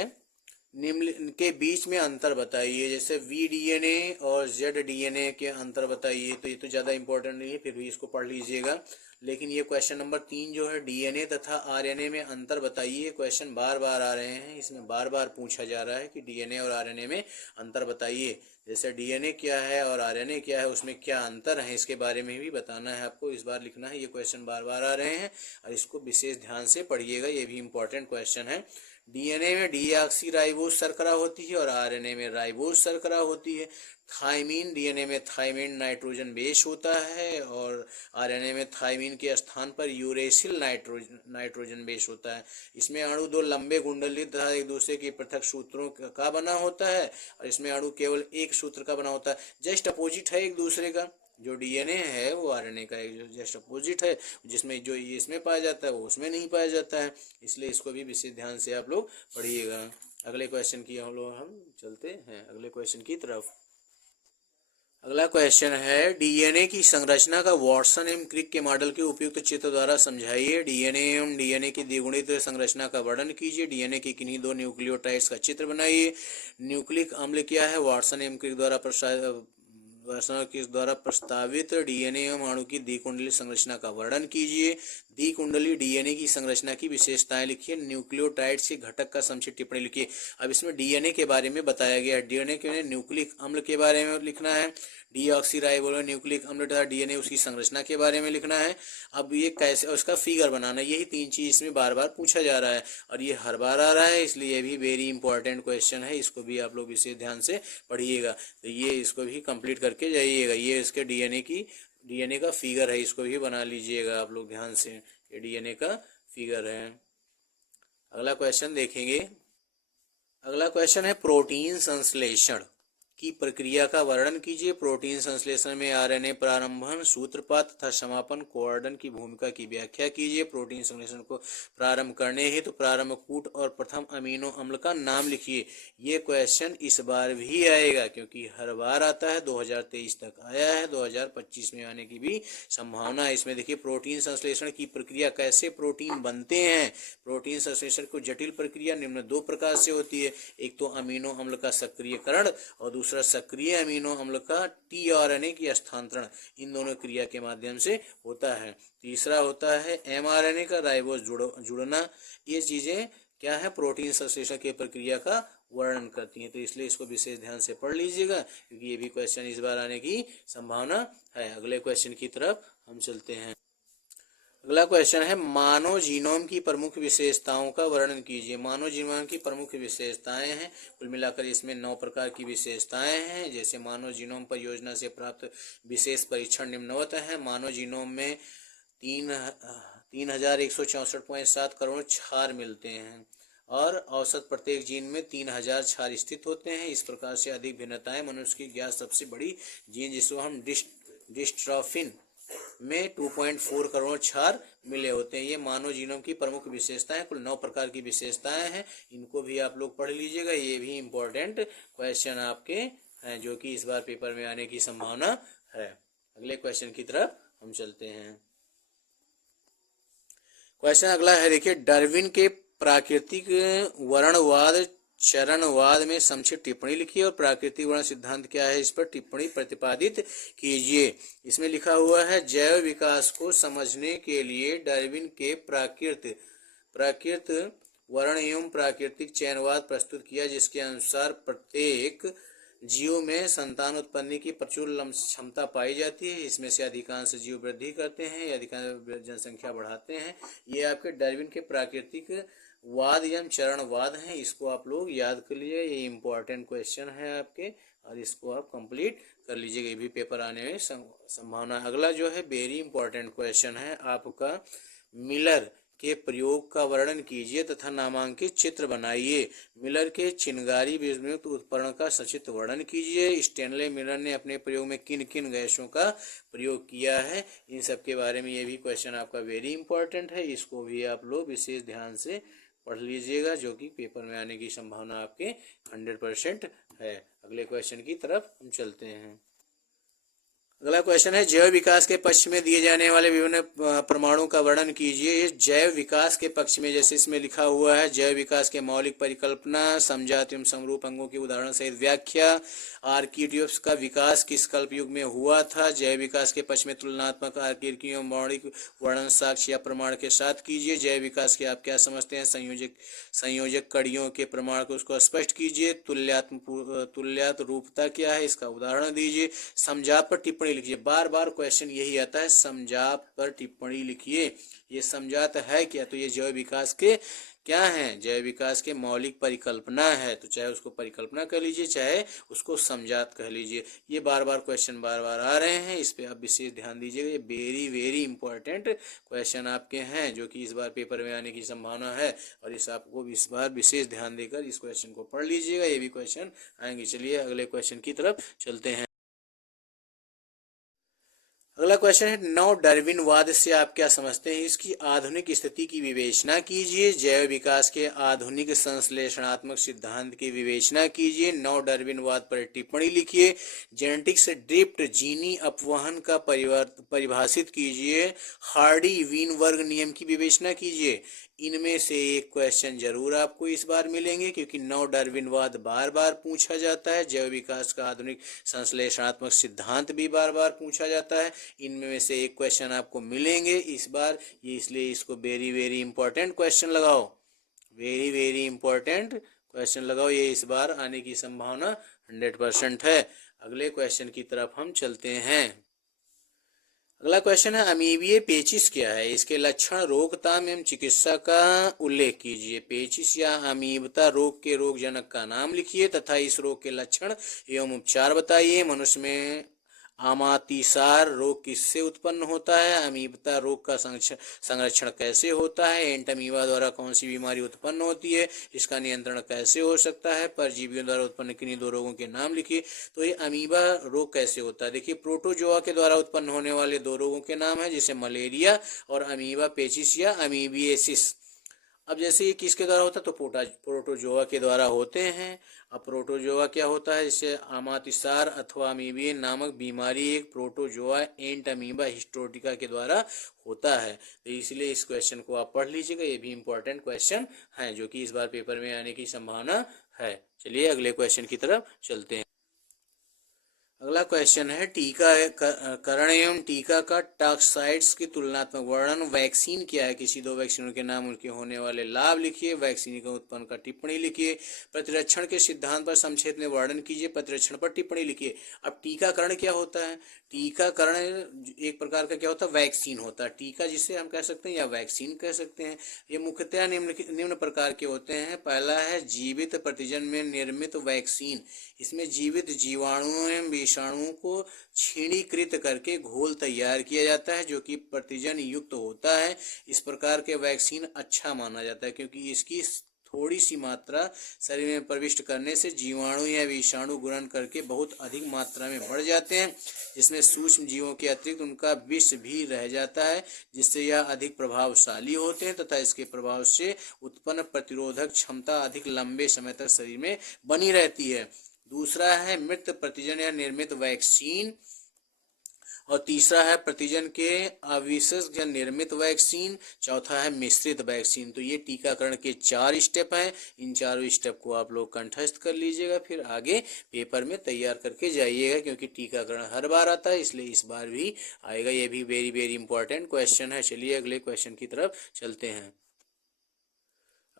निम्न के बीच में अंतर बताइए। जैसे VDNA और ZDNA के अंतर बताइए, तो ये तो ज़्यादा इंपॉर्टेंट नहीं है, फिर भी इसको पढ़ लीजिएगा। लेकिन ये क्वेश्चन नंबर 3 जो है DNA तथा RNA में अंतर बताइए, क्वेश्चन बार बार आ रहे हैं, इसमें बार बार पूछा जा रहा है कि DNA और RNA में अंतर बताइए। जैसे DNA क्या है और RNA क्या है, उसमें क्या अंतर है, इसके बारे में भी बताना है आपको, इस बार लिखना है। ये क्वेश्चन बार बार आ रहे हैं और इसको विशेष ध्यान से पढ़िएगा, ये भी इंपॉर्टेंट क्वेश्चन है। DNA में डीऑक्सीराइबोज शर्करा होती है और RNA में राइबोज शर्करा होती है। थाइमीन, DNA में थाइमीन नाइट्रोजन बेस होता है और RNA में थाइमीन के स्थान पर यूरेसिल नाइट्रोजन बेस होता है। इसमें अणु 2 लंबे कुंडलित तथा एक दूसरे के पृथक सूत्रों का बना होता है और इसमें अणु केवल एक सूत्र का बना होता है, जस्ट अपोजिट है एक दूसरे का। जो DNA है वो RNA का एक जस्ट अपोजिट है, जिसमें जो इसमें पाया जाता है वो उसमें नहीं पाया जाता है, इसलिए इसको भी विशेष ध्यान से आप लोग पढ़िएगा। अगले क्वेश्चन की हम चलते हैं अगले क्वेश्चन की तरफ। अगला क्वेश्चन है DNA की संरचना का वाटसन एवं क्रिक के मॉडल के उपयुक्त चित्र द्वारा समझाइए। DNA एवं DNA की द्विगुणित संरचना का वर्णन कीजिए। DNA की किन्हीं 2 न्यूक्लियोटाइड्स का चित्र बनाइए। न्यूक्लिक अम्ल क्या है, वाटसन एवं क्रिक द्वारा प्रस्तावित DNA एवं अणु की द्विकुंडली संरचना का वर्णन कीजिए। द्विकुंडली DNA की संरचना की विशेषताएं लिखिए। न्यूक्लियोटाइड्स के घटक का संक्षिप्त टिप्पणी लिखिए। अब इसमें DNA के बारे में बताया गया है, DNA के न्यूक्लिक अम्ल के बारे में लिखना है, डीऑक्सीराइबोज न्यूक्लिक अम्ल तथा DNA उसकी संरचना के बारे में लिखना है। अब ये कैसे, उसका फिगर बनाना है, यही 3 चीज इसमें बार बार पूछा जा रहा है और ये हर बार आ रहा है, इसलिए ये भी वेरी इंपॉर्टेंट क्वेश्चन है, इसको भी आप लोग इसे ध्यान से पढ़िएगा। तो ये इसको भी कंप्लीट करके जाइएगा। ये इसके DNA का फिगर है, इसको भी बना लीजिएगा आप लोग ध्यान से, ये DNA का फिगर है। अगला क्वेश्चन देखेंगे। अगला क्वेश्चन है प्रोटीन संश्लेषण की प्रक्रिया का वर्णन कीजिए। प्रोटीन संश्लेषण में आरएनए प्रारंभन, सूत्रपात तथा समापन कोऑर्डन की भूमिका की व्याख्या कीजिए। प्रोटीन संश्लेषण को प्रारंभ करने हेतु प्रारंभ कूट और प्रथम अमीनो अम्ल का नाम लिखिए। ये क्वेश्चन इस बार भी आएगा, क्योंकि हर बार आता है। 2023 तक आया है, 2025 में आने की भी संभावना है। इसमें देखिए प्रोटीन संश्लेषण की प्रक्रिया, कैसे प्रोटीन बनते हैं। प्रोटीन संश्लेषण को जटिल प्रक्रिया निम्न दो प्रकार से होती है। एक तो अमीनो अम्ल का सक्रियकरण और दूसरा सक्रिय अमीनो अम्ल का टीआरएनए की स्थानांतरण। इन दोनों क्रिया के माध्यम से होता है। तीसरा होता है एमआरएनए का राइबोस जुड़ना। ये चीजें क्या है, प्रोटीन संश्लेषण की प्रक्रिया का वर्णन करती हैं। तो इसलिए इसको विशेष ध्यान से पढ़ लीजिएगा, क्योंकि ये भी क्वेश्चन इस बार आने की संभावना है। अगले क्वेश्चन की तरफ हम चलते हैं। अगला क्वेश्चन है, मानव जीनोम की प्रमुख विशेषताओं का वर्णन कीजिए। मानव जीनोम की प्रमुख विशेषताएं हैं, कुल मिलाकर इसमें 9 प्रकार की विशेषताएं हैं। जैसे मानव जीनोम परियोजना से प्राप्त विशेष परीक्षण निम्नवत है। मानव जीनोम में 3164.7 करोड़ क्षार मिलते हैं और औसत प्रत्येक जीन में 3000 क्षार स्थित होते हैं। इस प्रकार से अधिक भिन्नताएं मनुष्य की ज्ञात सबसे बड़ी जीन, जिसको हम डिस्ट्रॉफिन में 2.4 करोड़ क्षार मिले होते हैं। ये मानव जीनोम की प्रमुख विशेषताएं, कुल 9 प्रकार की विशेषताएं हैं। इनको भी आप लोग पढ़ लीजिएगा। ये भी इम्पोर्टेंट क्वेश्चन आपके हैं, जो कि इस बार पेपर में आने की संभावना है। अगले क्वेश्चन की तरफ हम चलते हैं। क्वेश्चन अगला है, देखिए, डार्विन के प्राकृतिक वर्णवाद चरणवाद में संक्षिप्त टिप्पणी लिखिए और प्राकृतिक वर्ण सिद्धांत क्या है, इस पर टिप्पणी प्रतिपादित कीजिए। इसमें लिखा हुआ है, जैव विकास को समझने के लिए डार्विन के प्राकृत वर्ण एवं प्राकृतिक चयनवाद प्रस्तुत किया, जिसके अनुसार प्रत्येक जीव में संतान उत्पत्ति की प्रचुर क्षमता पाई जाती है। इसमें से अधिकांश जीव वृद्धि करते हैं या अधिकांश जनसंख्या बढ़ाते हैं। ये आपके डार्विन के प्राकृतिक वाद या चरणवाद हैं। इसको आप लोग याद कर लीजिए, ये इंपॉर्टेंट क्वेश्चन है आपके, और इसको आप कंप्लीट कर लीजिएगा। ये भी पेपर आने में संभावना। अगला जो है वेरी इंपॉर्टेंट क्वेश्चन है आपका, मिलर के प्रयोग का वर्णन कीजिए तथा नामांकित चित्र बनाइए। मिलर के चिनगारी बीजयुक्त उत्परण का सचित्र वर्णन कीजिए। स्टैनले मिलर ने अपने प्रयोग में किन किन गैसों का प्रयोग किया है, इन सब के बारे में ये भी क्वेश्चन आपका वेरी इंपॉर्टेंट है। इसको भी आप लोग विशेष ध्यान से पढ़ लीजिएगा, जो कि पेपर में आने की संभावना आपके 100% है। अगले क्वेश्चन की तरफ हम चलते हैं। अगला क्वेश्चन है, जैव विकास के पक्ष में दिए जाने वाले विभिन्न प्रमाणों का वर्णन कीजिए। ये जैव विकास के पक्ष में, जैसे इसमें लिखा हुआ है, जैव विकास के मौलिक परिकल्पना, समजात एवं समरूप अंगों की उदाहरण सहित व्याख्या, आर्किड्यूप्स का विकास किस कल्प युग में हुआ था। जैव विकास के पक्ष में तुलनात्मक आर्किड एवं मौलिक वर्णन साक्ष्य या प्रमाण के साथ कीजिए। जैव विकास के आप क्या समझते हैं, संयोजक कड़ियों के प्रमाण को उसको स्पष्ट कीजिए। तुल्यात रूपता क्या है, इसका उदाहरण दीजिए। समजात पर टिप्पणी लिखिए। बार बार क्वेश्चन यही आता है, समजात पर टिप्पणी लिखिए। ये समजात है क्या, तो ये जैव विकास के क्या है, जैव विकास के मौलिक परिकल्पना है। तो चाहे उसको परिकल्पना कह लीजिए, चाहे उसको समजात कह लीजिए। ये बार बार क्वेश्चन बार बार आ रहे हैं, इस पे आप विशेष ध्यान दीजिएगा। ये वेरी वेरी इंपॉर्टेंट क्वेश्चन आपके हैं, जो कि इस बार पेपर में आने की संभावना है, और इस आपको इस बार विशेष ध्यान देकर इस क्वेश्चन को पढ़ लीजिएगा। ये भी क्वेश्चन आएंगे। चलिए अगले क्वेश्चन की तरफ चलते हैं। अगला क्वेश्चन है, नव डार्विनवाद से आप क्या समझते हैं, इसकी आधुनिक स्थिति की विवेचना कीजिए। जैव विकास के आधुनिक संश्लेषणात्मक सिद्धांत की विवेचना कीजिए। नव डार्विनवाद पर टिप्पणी लिखिए। जेनेटिक्स ड्रिफ्ट जीनी अपवहन का परिभाषित कीजिए। हार्डी वीनबर्ग नियम की विवेचना कीजिए। इनमें से एक क्वेश्चन जरूर आपको इस बार मिलेंगे, क्योंकि नव डार्विनवाद बार बार पूछा जाता है। जैव विकास का आधुनिक संश्लेषणात्मक सिद्धांत भी बार बार पूछा जाता है। इनमें से एक क्वेश्चन आपको मिलेंगे इस बार, ये इसलिए इसको वेरी वेरी इंपॉर्टेंट क्वेश्चन लगाओ। वेरी वेरी इंपॉर्टेंट क्वेश्चन लगाओ, ये इस बार आने की संभावना 100% है। अगले क्वेश्चन की तरफ हम चलते हैं। अगला क्वेश्चन है, अमीबीय पेचिस क्या है, इसके लक्षण, रोकथाम एवं चिकित्सा का उल्लेख कीजिए। पेचिस या अमीबता रोग के रोगजनक का नाम लिखिए तथा इस रोग के लक्षण एवं उपचार बताइए। मनुष्य में अमातिसार रोग किससे उत्पन्न होता है, अमीबा रोग का संरक्षण कैसे होता है, एंटमीबा द्वारा कौन सी बीमारी उत्पन्न होती है, इसका नियंत्रण कैसे हो सकता है, परजीवियों द्वारा उत्पन्न किन्हीं दो रोगों के नाम लिखिए। तो ये अमीबा रोग कैसे होता है, देखिए प्रोटोजोआ के द्वारा उत्पन्न होने वाले दो रोगों के नाम है, जैसे मलेरिया और अमीबा पेचिस या अमीबिएसिस। अब जैसे ये किसके द्वारा होता है, तो प्रोटोजोआ के द्वारा होते हैं। अब प्रोटोजोआ क्या होता है, जैसे अमातिसार अथवा अमीबियन नामक बीमारी एक प्रोटोजोआ एंट अमीबा हिस्टोटिका के द्वारा होता है। तो इसलिए इस क्वेश्चन को आप पढ़ लीजिएगा, ये भी इंपॉर्टेंट क्वेश्चन है जो कि इस बार पेपर में आने की संभावना है। चलिए अगले क्वेश्चन की तरफ चलते हैं। अगला क्वेश्चन है टीकाकरण एवं टीका का टॉक्साइड्स की तुलनात्मक वर्णन। वैक्सीन क्या है, किसी दो वैक्सीनों के नाम, उनके होने वाले लाभ लिखिए, वैक्सीन के उत्पन्न का टिप्पणी लिखिए, प्रतिरक्षण के सिद्धांत पर संक्षेप में वर्णन कीजिए, प्रतिरक्षण पर टिप्पणी लिखिए। अब टीकाकरण क्या होता है, टीकाकरण एक प्रकार का क्या होता है, वैक्सीन होता है। टीका जिसे हम कह सकते हैं या वैक्सीन कह सकते हैं। ये मुख्यतः निम्न प्रकार के होते हैं। पहला है जीवित प्रतिजन में निर्मित वैक्सीन। इसमें जीवित जीवाणुओं एवं विषाणुओं को क्षीणीकृत करके घोल तैयार किया जाता है जो कि प्रतिजन युक्त होता है। इस प्रकार के वैक्सीन अच्छा माना जाता है क्योंकि इसकी थोड़ी सी मात्रा शरीर में प्रविष्ट करने से जीवाणु या विषाणु ग्रहण करके बहुत अधिक मात्रा में बढ़ जाते हैं, जिसमें सूक्ष्म जीवों के अतिरिक्त उनका विष भी रह जाता है, जिससे यह अधिक प्रभावशाली होते हैं तथा इसके प्रभाव से उत्पन्न प्रतिरोधक क्षमता अधिक लंबे समय तक शरीर में बनी रहती है। दूसरा है मृत प्रतिजन या निर्मित वैक्सीन, और तीसरा है प्रतिजन के अविशेष या निर्मित वैक्सीन, चौथा है मिश्रित वैक्सीन। तो ये टीकाकरण के 4 स्टेप हैं। इन चारों स्टेप को आप लोग कंठस्थ कर लीजिएगा, फिर आगे पेपर में तैयार करके जाइएगा, क्योंकि टीकाकरण हर बार आता है इसलिए इस बार भी आएगा। ये भी वेरी वेरी इंपॉर्टेंट क्वेश्चन है। चलिए अगले क्वेश्चन की तरफ चलते हैं।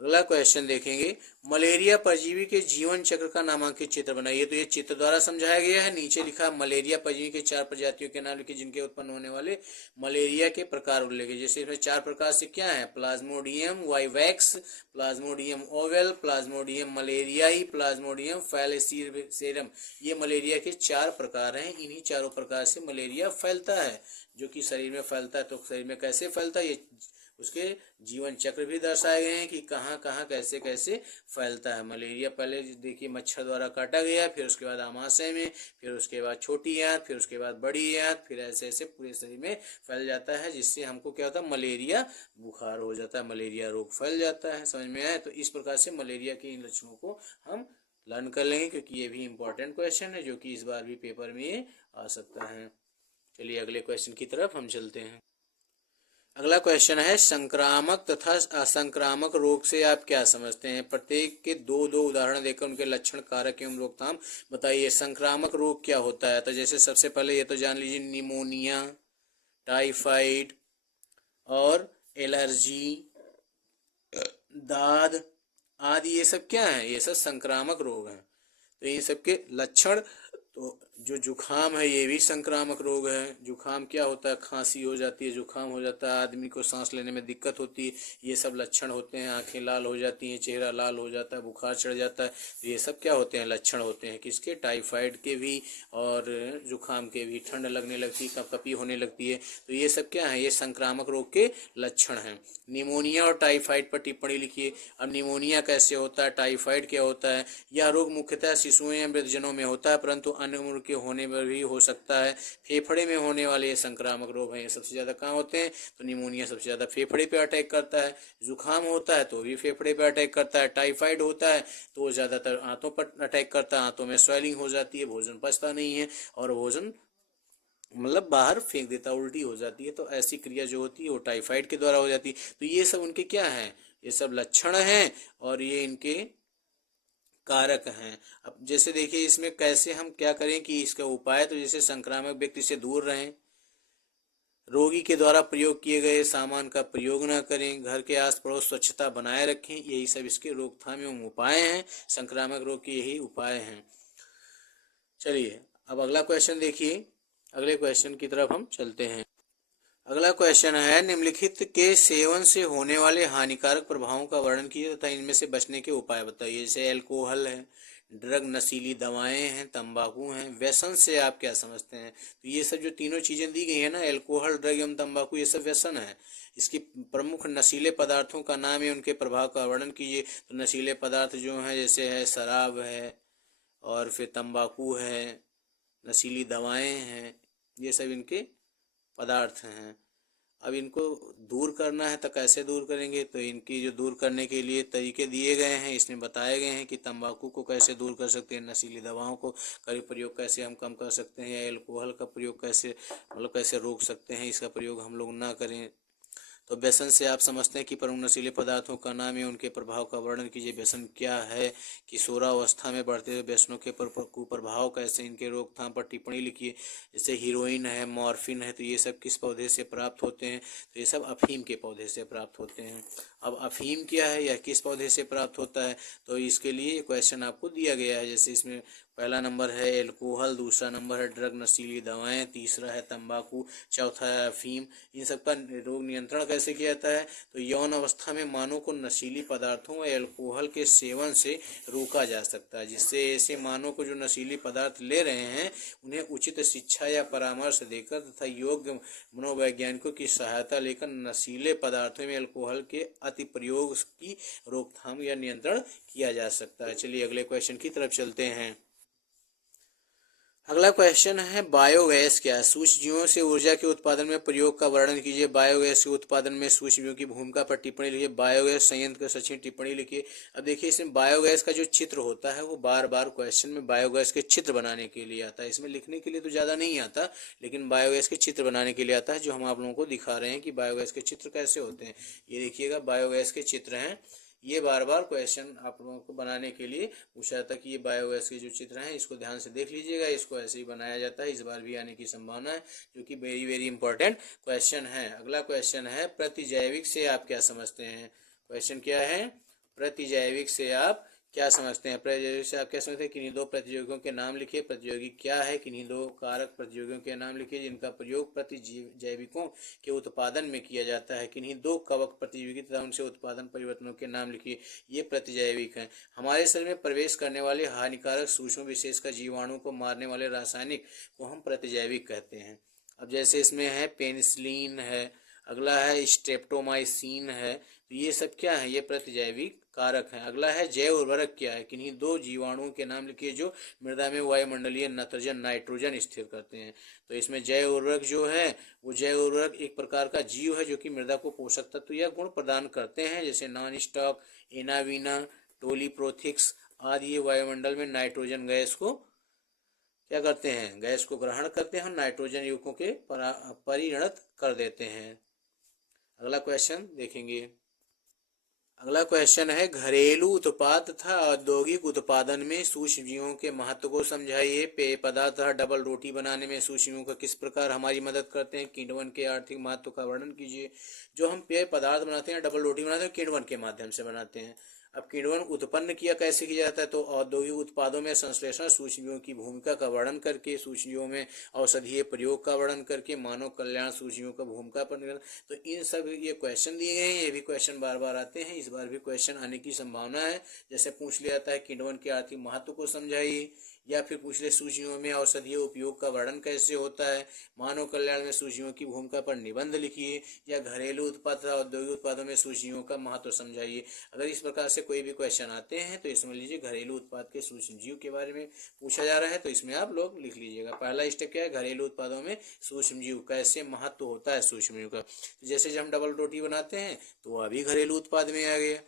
अगला क्वेश्चन देखेंगे, मलेरिया परजीवी के जीवन चक्र का नामांकित चित्र बनाइए। तो ये चित्र द्वारा समझाया गया है। नीचे लिखा मलेरिया परजीवी के 4 प्रजातियों के नाम लिखिए जिनके उत्पन्न होने वाले मलेरिया के प्रकार उल्लेखिए। जैसे इसमें 4 प्रकार से क्या है, plasmodium vivax, plasmodium ovale, plasmodium malariae, plasmodium falciparum. ये मलेरिया के 4 प्रकार हैं। इन्हीं चारों प्रकार से मलेरिया फैलता है, जो कि शरीर में फैलता है। तो शरीर में कैसे फैलता है, ये उसके जीवन चक्र भी दर्शाए गए हैं कि कहाँ कहाँ कैसे कैसे फैलता है मलेरिया। पहले देखिए मच्छर द्वारा काटा गया, फिर उसके बाद आमाशय में, फिर उसके बाद छोटी आंत, फिर उसके बाद बड़ी आंत, फिर ऐसे ऐसे पूरे शरीर में फैल जाता है, जिससे हमको क्या होता है, मलेरिया बुखार हो जाता है, मलेरिया रोग फैल जाता है। समझ में आए? तो इस प्रकार से मलेरिया के इन लक्षणों को हम लर्न कर लेंगे, क्योंकि ये भी इंपॉर्टेंट क्वेश्चन है जो कि इस बार भी पेपर में आ सकता है। चलिए अगले क्वेश्चन की तरफ हम चलते हैं। अगला क्वेश्चन है, संक्रामक तथा असंक्रामक रोग से आप क्या समझते हैं? प्रत्येक के दो दो उदाहरण देकर उनके लक्षण, कारक एवं रोकथाम बताइए। संक्रामक रोग क्या होता है? तो जैसे सबसे पहले ये तो जान लीजिए, निमोनिया, टाइफाइड और एलर्जी, दाद आदि, ये सब क्या है? ये सब संक्रामक रोग हैं। तो इन सब के लक्षण, तो जो जुखाम है ये भी संक्रामक रोग है। जुखाम क्या होता है, खांसी हो जाती है, जुखाम हो जाता है, आदमी को सांस लेने में दिक्कत होती है, ये सब लक्षण होते हैं। आंखें लाल हो जाती हैं, चेहरा लाल हो जाता है, बुखार चढ़ जाता है, तो ये सब क्या होते हैं, लक्षण होते हैं। किसके? टाइफाइड के भी और जुखाम के भी। ठंड लगने लगती है, कपकपी होने लगती है, तो ये सब क्या है, ये संक्रामक रोग के लक्षण हैं। निमोनिया और टाइफाइड पर टिप्पणी लिखिए। अब निमोनिया कैसे होता है, टाइफाइड क्या होता है? यह रोग मुख्यतः शिशुओं या वृद्धजनों में होता है, परंतु अन्य उम्र के होने पर भी हो सकता है। फेफड़े में होने वाले ये संक्रामक रोग हैं। ये सबसे ज़्यादा कहाँ होते हैं? तो निमोनिया सबसे ज़्यादा फेफड़े पे अटैक करता है। जुखाम होता है तो भी फेफड़े पे अटैक करता है। टाइफाइड होता है तो ज़्यादातर आंतों पर अटैक करता है, आंतों में स्वेलिंग हो जाती है, भोजन पचता नहीं है और भोजन मतलब बाहर फेंक देता, उल्टी हो जाती है। तो ऐसी क्रिया जो होती है वो टाइफाइड के द्वारा हो जाती है। तो ये सब उनके क्या हैं, ये सब लक्षण हैं और ये इनके कारक हैं। अब जैसे देखिए इसमें कैसे हम क्या करें कि इसका उपाय, तो जैसे संक्रामक व्यक्ति से दूर रहें, रोगी के द्वारा प्रयोग किए गए सामान का प्रयोग न करें, घर के आस पड़ोस स्वच्छता बनाए रखें, यही सब इसके रोकथाम एवं उपाय हैं। संक्रामक रोग के यही उपाय हैं। चलिए अब अगला क्वेश्चन देखिए। अगले क्वेश्चन की तरफ हम चलते हैं। अगला क्वेश्चन है, निम्नलिखित के सेवन से होने वाले हानिकारक प्रभावों का वर्णन कीजिए तथा इनमें से बचने के उपाय बताइए। जैसे अल्कोहल है, ड्रग नशीली दवाएं हैं, तंबाकू हैं। व्यसन से आप क्या समझते हैं? तो ये सब जो तीनों चीजें दी गई है ना, एल्कोहल, ड्रग एवं तंबाकू, ये सब व्यसन है। इसकी प्रमुख नशीले पदार्थों का नाम है, उनके प्रभाव का वर्णन कीजिए। तो नशीले पदार्थ जो हैं जैसे है शराब है, और फिर तंबाकू है, नशीली दवाएं हैं, ये सब इनके पदार्थ हैं। अब इनको दूर करना है तो कैसे दूर करेंगे? तो इनकी जो दूर करने के लिए तरीके दिए गए हैं, इसमें बताए गए हैं कि तंबाकू को कैसे दूर कर सकते हैं, नशीली दवाओं को का प्रयोग कैसे हम कम कर सकते हैं, या एल्कोहल का प्रयोग कैसे मतलब कैसे रोक सकते हैं, इसका प्रयोग हम लोग ना करें। तो व्यसन से आप समझते हैं कि प्रमुख नशीले पदार्थों का नाम है, उनके प्रभाव का वर्णन कीजिए। व्यसन क्या है? किशोरावस्था में बढ़ते हुए व्यसनों के कुप्रभाव कैसे, इनके रोकथाम पर टिप्पणी लिखिए। जैसे हीरोइन है, मॉर्फिन है, तो ये सब किस पौधे से प्राप्त होते हैं? तो ये सब अफीम के पौधे से प्राप्त होते हैं। अब अफीम क्या है या किस पौधे से प्राप्त होता है? तो इसके लिए क्वेश्चन आपको दिया गया है। जैसे इसमें पहला नंबर है एल्कोहल, दूसरा नंबर है ड्रग नशीली दवाएं, तीसरा है तंबाकू, चौथा है अफीम। इन सबका रोग नियंत्रण कैसे किया जाता है? तो यौन अवस्था में मानव को नशीली पदार्थों व एल्कोहल के सेवन से रोका जा सकता है, जिससे ऐसे मानव को जो नशीली पदार्थ ले रहे हैं उन्हें उचित शिक्षा या परामर्श देकर तथा योग्य मनोवैज्ञानिकों की सहायता लेकर नशीले पदार्थों में एल्कोहल के अति प्रयोग की रोकथाम या नियंत्रण किया जा सकता है। चलिए अगले क्वेश्चन की तरफ चलते हैं। अगला क्वेश्चन है बायोगैस क्या है? सूक्ष्मजीवों से ऊर्जा के उत्पादन में प्रयोग का वर्णन कीजिए। बायोगैस के उत्पादन में सूक्ष्मजीवों की भूमिका पर टिप्पणी लिखिए। बायोगैस संयंत्र का सचिन टिप्पणी लिखिए। अब देखिए इसमें बायोगैस का जो चित्र होता है वो बार बार क्वेश्चन में बायोगैस के चित्र बनाने के लिए आता है। इसमें लिखने के लिए तो ज़्यादा नहीं आता, लेकिन बायोगैस के चित्र बनाने के लिए आता है, जो हम आप लोगों को दिखा रहे हैं कि बायोगैस के चित्र कैसे होते हैं। ये देखिएगा बायोगैस के चित्र हैं। ये बार बार क्वेश्चन आप लोगों को बनाने के लिए पूछा जाता है कि ये बायोगैस के जो चित्र हैं इसको ध्यान से देख लीजिएगा। इसको ऐसे ही बनाया जाता है, इस बार भी आने की संभावना है, जो कि वेरी वेरी इंपॉर्टेंट क्वेश्चन है। अगला क्वेश्चन है प्रतिजैविक से आप क्या समझते हैं? क्वेश्चन क्या है? प्रतिजैविक से आप क्या समझते हैं? प्रतियोगियों से आप क्या समझते हैं? किन्हीं दो प्रतियोगियों के नाम लिखिए। प्रतियोगी क्या है? किन्हीं दो कारक प्रतियोगियों के नाम लिखिए जिनका प्रयोग प्रतिजैविकों के उत्पादन में किया जाता है। किन्हीं दो कवक प्रतियोगी तथा उनसे उत्पादन परिवर्तनों के नाम लिखिए। ये प्रतिजैविक हैं। हमारे शरीर में प्रवेश करने वाले हानिकारक सूक्ष्म विशेषकर जीवाणु को मारने वाले रासायनिक को हम प्रतिजैविक कहते हैं। अब जैसे इसमें है पेनिसिलिन है, अगला है स्ट्रेप्टोमाइसिन है, तो ये सब क्या है? ये प्रतिजैविक कारक हैं। अगला है जैव उर्वरक क्या है? किन्हीं दो जीवाणुओं के नाम लिखिए जो मृदा में वायुमंडलीय नाइट्रोजन स्थिर करते हैं। तो इसमें जैव उर्वरक जो है वो जैव उर्वरक एक प्रकार का जीव है जो कि मृदा को पोषक तत्व या गुण प्रदान करते हैं, जैसे नॉन स्टॉक, एनावीना, टोलीप्रोथिक्स आदि। ये वायुमंडल में नाइट्रोजन गैस को क्या करते हैं? गैस को ग्रहण करते हैं और नाइट्रोजन युग्मों के परिणत कर देते हैं। अगला क्वेश्चन देखेंगे। अगला क्वेश्चन है घरेलू उत्पाद तथा औद्योगिक उत्पादन में सूक्ष्मजीवों के महत्व को समझाइए। पेय पदार्थ तथा डबल रोटी बनाने में सूक्ष्मजीवों का किस प्रकार हमारी मदद करते हैं? किण्वन के आर्थिक महत्व का वर्णन कीजिए। जो हम पेय पदार्थ बनाते हैं, डबल रोटी बनाते हैं, किण्वन के माध्यम से बनाते हैं। अब किण्वन उत्पन्न किया कैसे किया जाता है? तो औद्योगिक उत्पादों में संश्लेषण सूक्ष्मजीवों की भूमिका का वर्णन करके, सूक्ष्मजीवों में औषधीय प्रयोग का वर्णन करके, मानव कल्याण सूक्ष्मजीवों का भूमिका पर। तो इन सब ये क्वेश्चन दिए गए हैं, ये भी क्वेश्चन बार बार आते हैं, इस बार भी क्वेश्चन आने की संभावना है। जैसे पूछ लिया जाता है किण्वन के आर्थिक महत्व को समझाइए, या फिर पूछ ले सूक्ष्मजीवों में औषधीय उपयोग का वर्णन कैसे होता है, मानव कल्याण में सूक्ष्मजीवों की भूमिका पर निबंध लिखिए, या घरेलू उत्पाद तथा औद्योगिक उत्पादों में सूक्ष्मजीवों का महत्व समझाइए। अगर इस प्रकार से कोई भी क्वेश्चन आते हैं तो इसमें लीजिए घरेलू उत्पाद के सूक्ष्मजीव के बारे में पूछा जा रहा है, तो इसमें आप लोग लिख लीजिएगा। पहला स्टेप क्या है? घरेलू उत्पादों में सूक्ष्मजीव कैसे महत्व होता है सूक्ष्मजीव का। जैसे जब हम डबल रोटी बनाते हैं तो वह भी घरेलू उत्पाद में आ गया।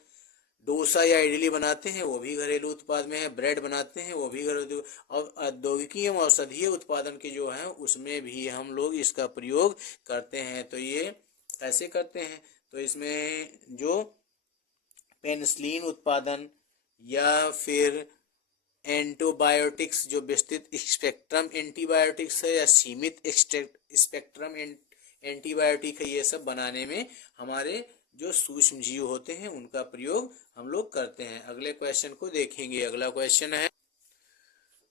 डोसा या इडली बनाते हैं वो भी घरेलू उत्पाद में है। ब्रेड बनाते हैं वो भी घरेलू। और औद्योगिकी एवं औषधीय उत्पादन के जो है उसमें भी हम लोग इसका प्रयोग करते हैं। तो ये कैसे करते हैं? तो इसमें जो पेनिसिलिन उत्पादन या फिर एंटीबायोटिक्स, जो विस्तृत स्पेक्ट्रम एंटीबायोटिक्स है या सीमित स्पेक्ट्रम एंटीबायोटिक है, ये सब बनाने में हमारे जो सूक्ष्म जीव होते हैं उनका प्रयोग हम लोग करते हैं। अगले क्वेश्चन को देखेंगे। अगला क्वेश्चन है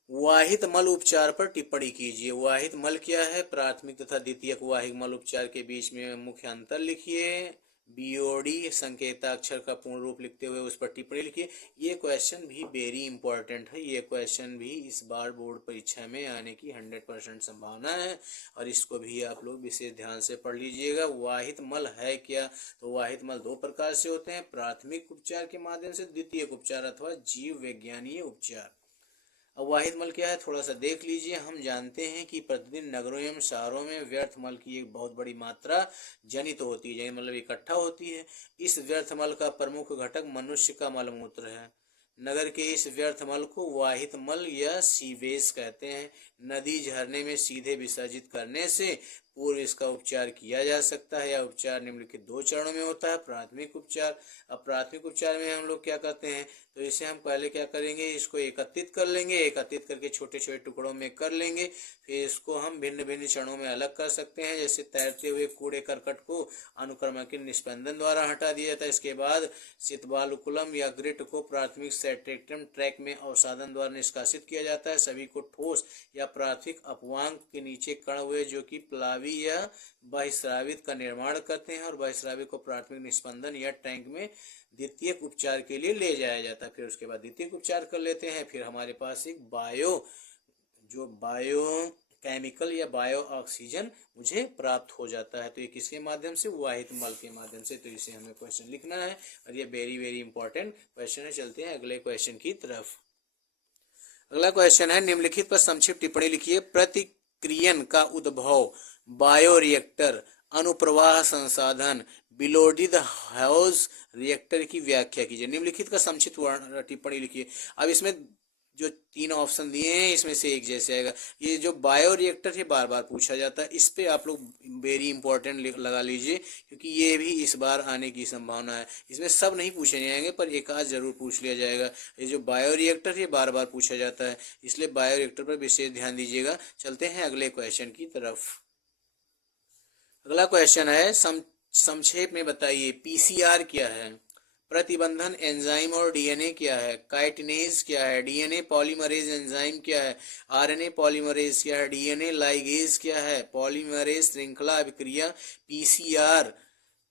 वाहित मल उपचार पर टिप्पणी कीजिए। वाहित मल क्या है? प्राथमिक तथा द्वितीयक वाहिक मल उपचार के बीच में मुख्य अंतर लिखिए। बीओडी संकेताक्षर का पूर्ण रूप लिखते हुए उस पर टिप्पणी लिखिए। ये क्वेश्चन भी वेरी इंपॉर्टेंट है, ये क्वेश्चन भी इस बार बोर्ड परीक्षा में आने की 100% संभावना है और इसको भी आप लोग विशेष ध्यान से पढ़ लीजिएगा। वाहित मल है क्या? तो वाहित मल दो प्रकार से होते हैं, प्राथमिक उपचार के माध्यम से, द्वितीयक उपचार अथवा जीव विज्ञानीय उपचार। अब वाहिद मल क्या है थोड़ा सा देख लीजिए। हम जानते हैं कि प्रतिदिन नगरों एवं शहरों में व्यर्थ मल की एक बहुत बड़ी मात्रा जनित होती है, मतलब इकट्ठा होती है। इस व्यर्थ मल का प्रमुख घटक मनुष्य का मलमूत्र है। नगर के इस व्यर्थ मल को वाहित मल या सीवेज कहते हैं। नदी झरने में सीधे विसर्जित करने से पूर्व इसका उपचार किया जा सकता है। यह उपचार निम्नलिखित दो चरणों में होता है। प्राथमिक उपचार। अब प्राथमिक उपचार में हम लोग क्या करते हैं, तो इसे हम पहले क्या करेंगे, इसको एकत्रित कर लेंगे, एकत्रित करके छोटे छोटे टुकड़ों में कर लेंगे। फिर इसको हम भिन्न भिन्न चरणों में अलग कर सकते हैं। जैसे तैरते हुए कूड़े करकट को अनुक्रमक निस्पंदन द्वारा हटा दिया जाता है। इसके बाद सितबालुकुलम या ग्रिट को प्राथमिक सेट्रेक्टम ट्रैक में अवसादन द्वारा निष्कासित किया जाता है। सभी को ठोस या प्राथमिक अपवांग के नीचे कण हुए जो कि प्लावी या बहिस्रावित का निर्माण करते हैं और बहिस्रावित को प्राथमिक निस्पंदन या टैंक में द्वितीयक उपचार के लिए ले जाया जाता है। फिर उसके बाद द्वितीयक उपचार कर लेते हैं। फिर हमारे पास एक बायो केमिकल या बायो ऑक्सीजन मुझे प्राप्त हो जाता है। तो ये किसके माध्यम से? वाहित मल के माध्यम से। तो इसे हमें क्वेश्चन लिखना है और ये वेरी वेरी इंपॉर्टेंट क्वेश्चन है। चलते हैं अगले क्वेश्चन की तरफ। अगला क्वेश्चन है, निम्नलिखित पर संक्षिप्त टिप्पणी लिखिए। प्रतिक्रियन का उद्भव, बायोरिएक्टर, अनुप्रवाह संसाधन, बिलोडिड हाउस रिएक्टर की व्याख्या कीजिए। निम्नलिखित का संक्षिप्त टिप्पणी लिखिए। अब इसमें जो तीन ऑप्शन दिए हैं इसमें से एक जैसे आएगा। ये जो बायो रिएक्टर है बार बार पूछा जाता है, इस पे आप लोग वेरी इंपॉर्टेंट लगा लीजिए क्योंकि ये भी इस बार आने की संभावना है। इसमें सब नहीं पूछे नहीं आएंगे पर एक आध जरूर पूछ लिया जाएगा। ये जो बायो रिएक्टर है बार बार पूछा जाता है, इसलिए बायो रिएक्टर पर विशेष ध्यान दीजिएगा। चलते हैं अगले क्वेश्चन की तरफ। अगला क्वेश्चन है, संक्षेप में बताइए पीसीआर क्या है, प्रतिबंधन एंजाइम और डीएनए क्या है, काइटिनेज क्या है, डीएनए पॉलीमरेज एंजाइम क्या है, आरएनए पॉलीमरेज क्या है, डीएनए लाइगेज क्या है, पॉलीमरेज श्रृंखला अभिक्रिया पीसीआर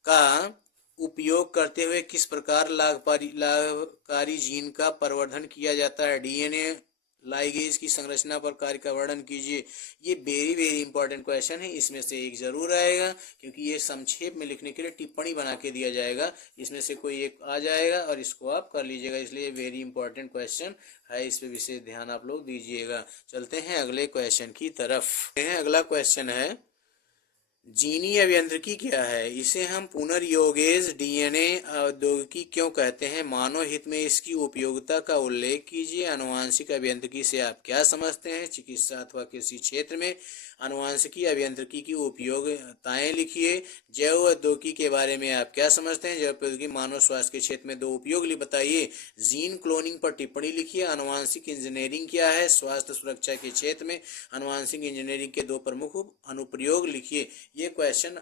का उपयोग करते हुए किस प्रकार लाभकारी जीन का प्रवर्धन किया जाता है, डीएनए लाइगेज की संरचना पर कार्य का वर्णन कीजिए। ये वेरी वेरी इंपॉर्टेंट क्वेश्चन है, इसमें से एक जरूर आएगा क्योंकि ये संक्षेप में लिखने के लिए टिप्पणी बना के दिया जाएगा। इसमें से कोई एक आ जाएगा और इसको आप कर लीजिएगा, इसलिए वेरी इंपॉर्टेंट क्वेश्चन है, इस पे विशेष ध्यान आप लोग दीजिएगा। चलते हैं अगले क्वेश्चन की तरफ। अगला क्वेश्चन है, जीनी अभियांत्रिकी क्या है, इसे हम पुनर्योगेज डीएनए औद्योगिकी क्यों कहते हैं, मानव हित में इसकी उपयोगिता का उल्लेख कीजिए। आनुवांशिक अभियांत्रिकी से आप क्या समझते हैं, चिकित्सा अथवा किसी क्षेत्र में आनुवांशिकी अभियांत्रिकी की उपयोगिताएं लिखिए। जैव औद्योगिकी के बारे में आप क्या समझते हैं, जैव औद्योगिकी मानव स्वास्थ्य के क्षेत्र में दो उपयोग बताइए। जीन क्लोनिंग पर टिप्पणी लिखिए। आनुवांशिक इंजीनियरिंग क्या है, स्वास्थ्य सुरक्षा के क्षेत्र में आनुवांशिक इंजीनियरिंग के दो प्रमुख अनुप्रयोग लिखिए। ये क्वेश्चन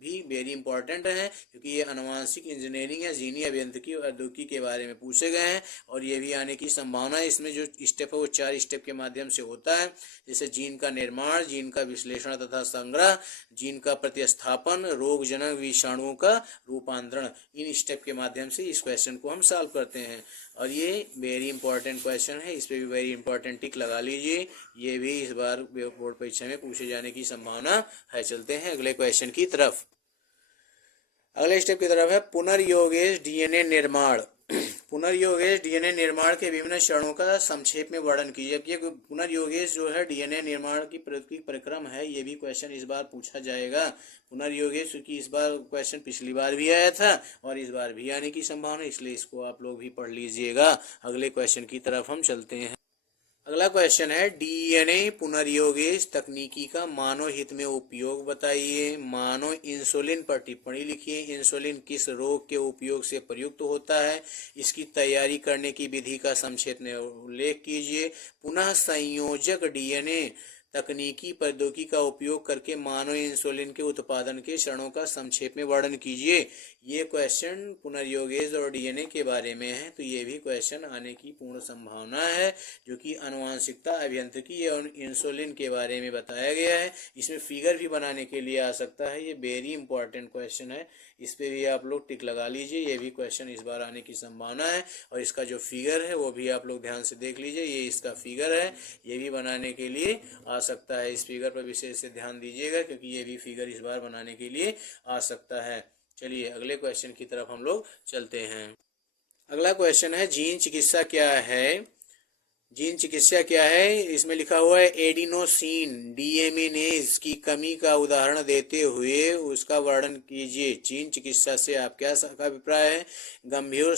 भी वेरी इंपॉर्टेंट है क्योंकि ये आनुवांशिक इंजीनियरिंग या जीनी अभियांत्रिकी और औद्योगिकी के बारे में पूछे गए हैं और ये भी आने की संभावना है। इसमें जो स्टेप है वो 4 स्टेप के माध्यम से होता है, जैसे जीन का निर्माण, जीन का विश्लेषण तथा संग्रह, जीन का प्रतिस्थापन, रोगजनक विषाणुओं का रूपांतरण। इन स्टेप के माध्यम से इस क्वेश्चन को हम सॉल्व करते हैं और ये वेरी इंपॉर्टेंट क्वेश्चन है, इस पे भी वेरी इंपॉर्टेंट टिक लगा लीजिए। ये भी इस बार बोर्ड परीक्षा में पूछे जाने की संभावना है। चलते हैं अगले क्वेश्चन की तरफ। अगले स्टेप की तरफ है पुनर्योगेज डीएनए निर्माण। पुनर्योगेज डीएनए निर्माण के विभिन्न चरणों का संक्षेप में वर्णन कीजिए। ये पुनर्योगेज जो है डीएनए निर्माण की परिक्रम है, ये भी क्वेश्चन इस बार पूछा जाएगा। पुनर्योगेज क्योंकि इस बार क्वेश्चन पिछली बार भी आया था और इस बार भी आने की संभावना, इसलिए इसको आप लोग भी पढ़ लीजिएगा। अगले क्वेश्चन की तरफ हम चलते हैं। अगला क्वेश्चन है, डीएनए पुनर्योगेज तकनीकी का मानव हित में उपयोग बताइए। मानव इंसुलिन पर टिप्पणी लिखिए। इंसुलिन किस रोग के उपयोग से प्रयुक्त होता है, इसकी तैयारी करने की विधि का संक्षेप में उल्लेख कीजिए। पुनः संयोजक डीएनए तकनीकी प्रौद्योगिकी का उपयोग करके मानव इंसुलिन के उत्पादन के चरणों का संक्षेप में वर्णन कीजिए। ये क्वेश्चन पुनर्योगेज और डीएनए के बारे में है, तो ये भी क्वेश्चन आने की पूर्ण संभावना है, जो कि आनुवंशिकता, अभियांत्रिकी और इंसुलिन के बारे में बताया गया है। इसमें फिगर भी बनाने के लिए आ सकता है। ये वेरी इंपॉर्टेंट क्वेश्चन है, इस पे भी आप लोग टिक लगा लीजिए। ये भी क्वेश्चन इस बार आने की संभावना है, और इसका जो फिगर है वो भी आप लोग ध्यान से देख लीजिए। ये इसका फिगर है, ये भी बनाने के लिए आ सकता है। इस फिगर पर विशेष से ध्यान दीजिएगा, क्योंकि ये भी फिगर इस बार बनाने के लिए आ सकता है। चलिए अगले क्वेश्चन की तरफ हम लोग चलते हैं। अगला क्वेश्चन है, जीन चिकित्सा क्या है? जीन चिकित्सा क्या है? इसमें लिखा हुआ है एडिनोसिन डीएमिनेज की कमी का उदाहरण देते हुए उसका वर्णन कीजिए। जीन चिकित्सा से आप क्या का अभिप्राय है? गंभीर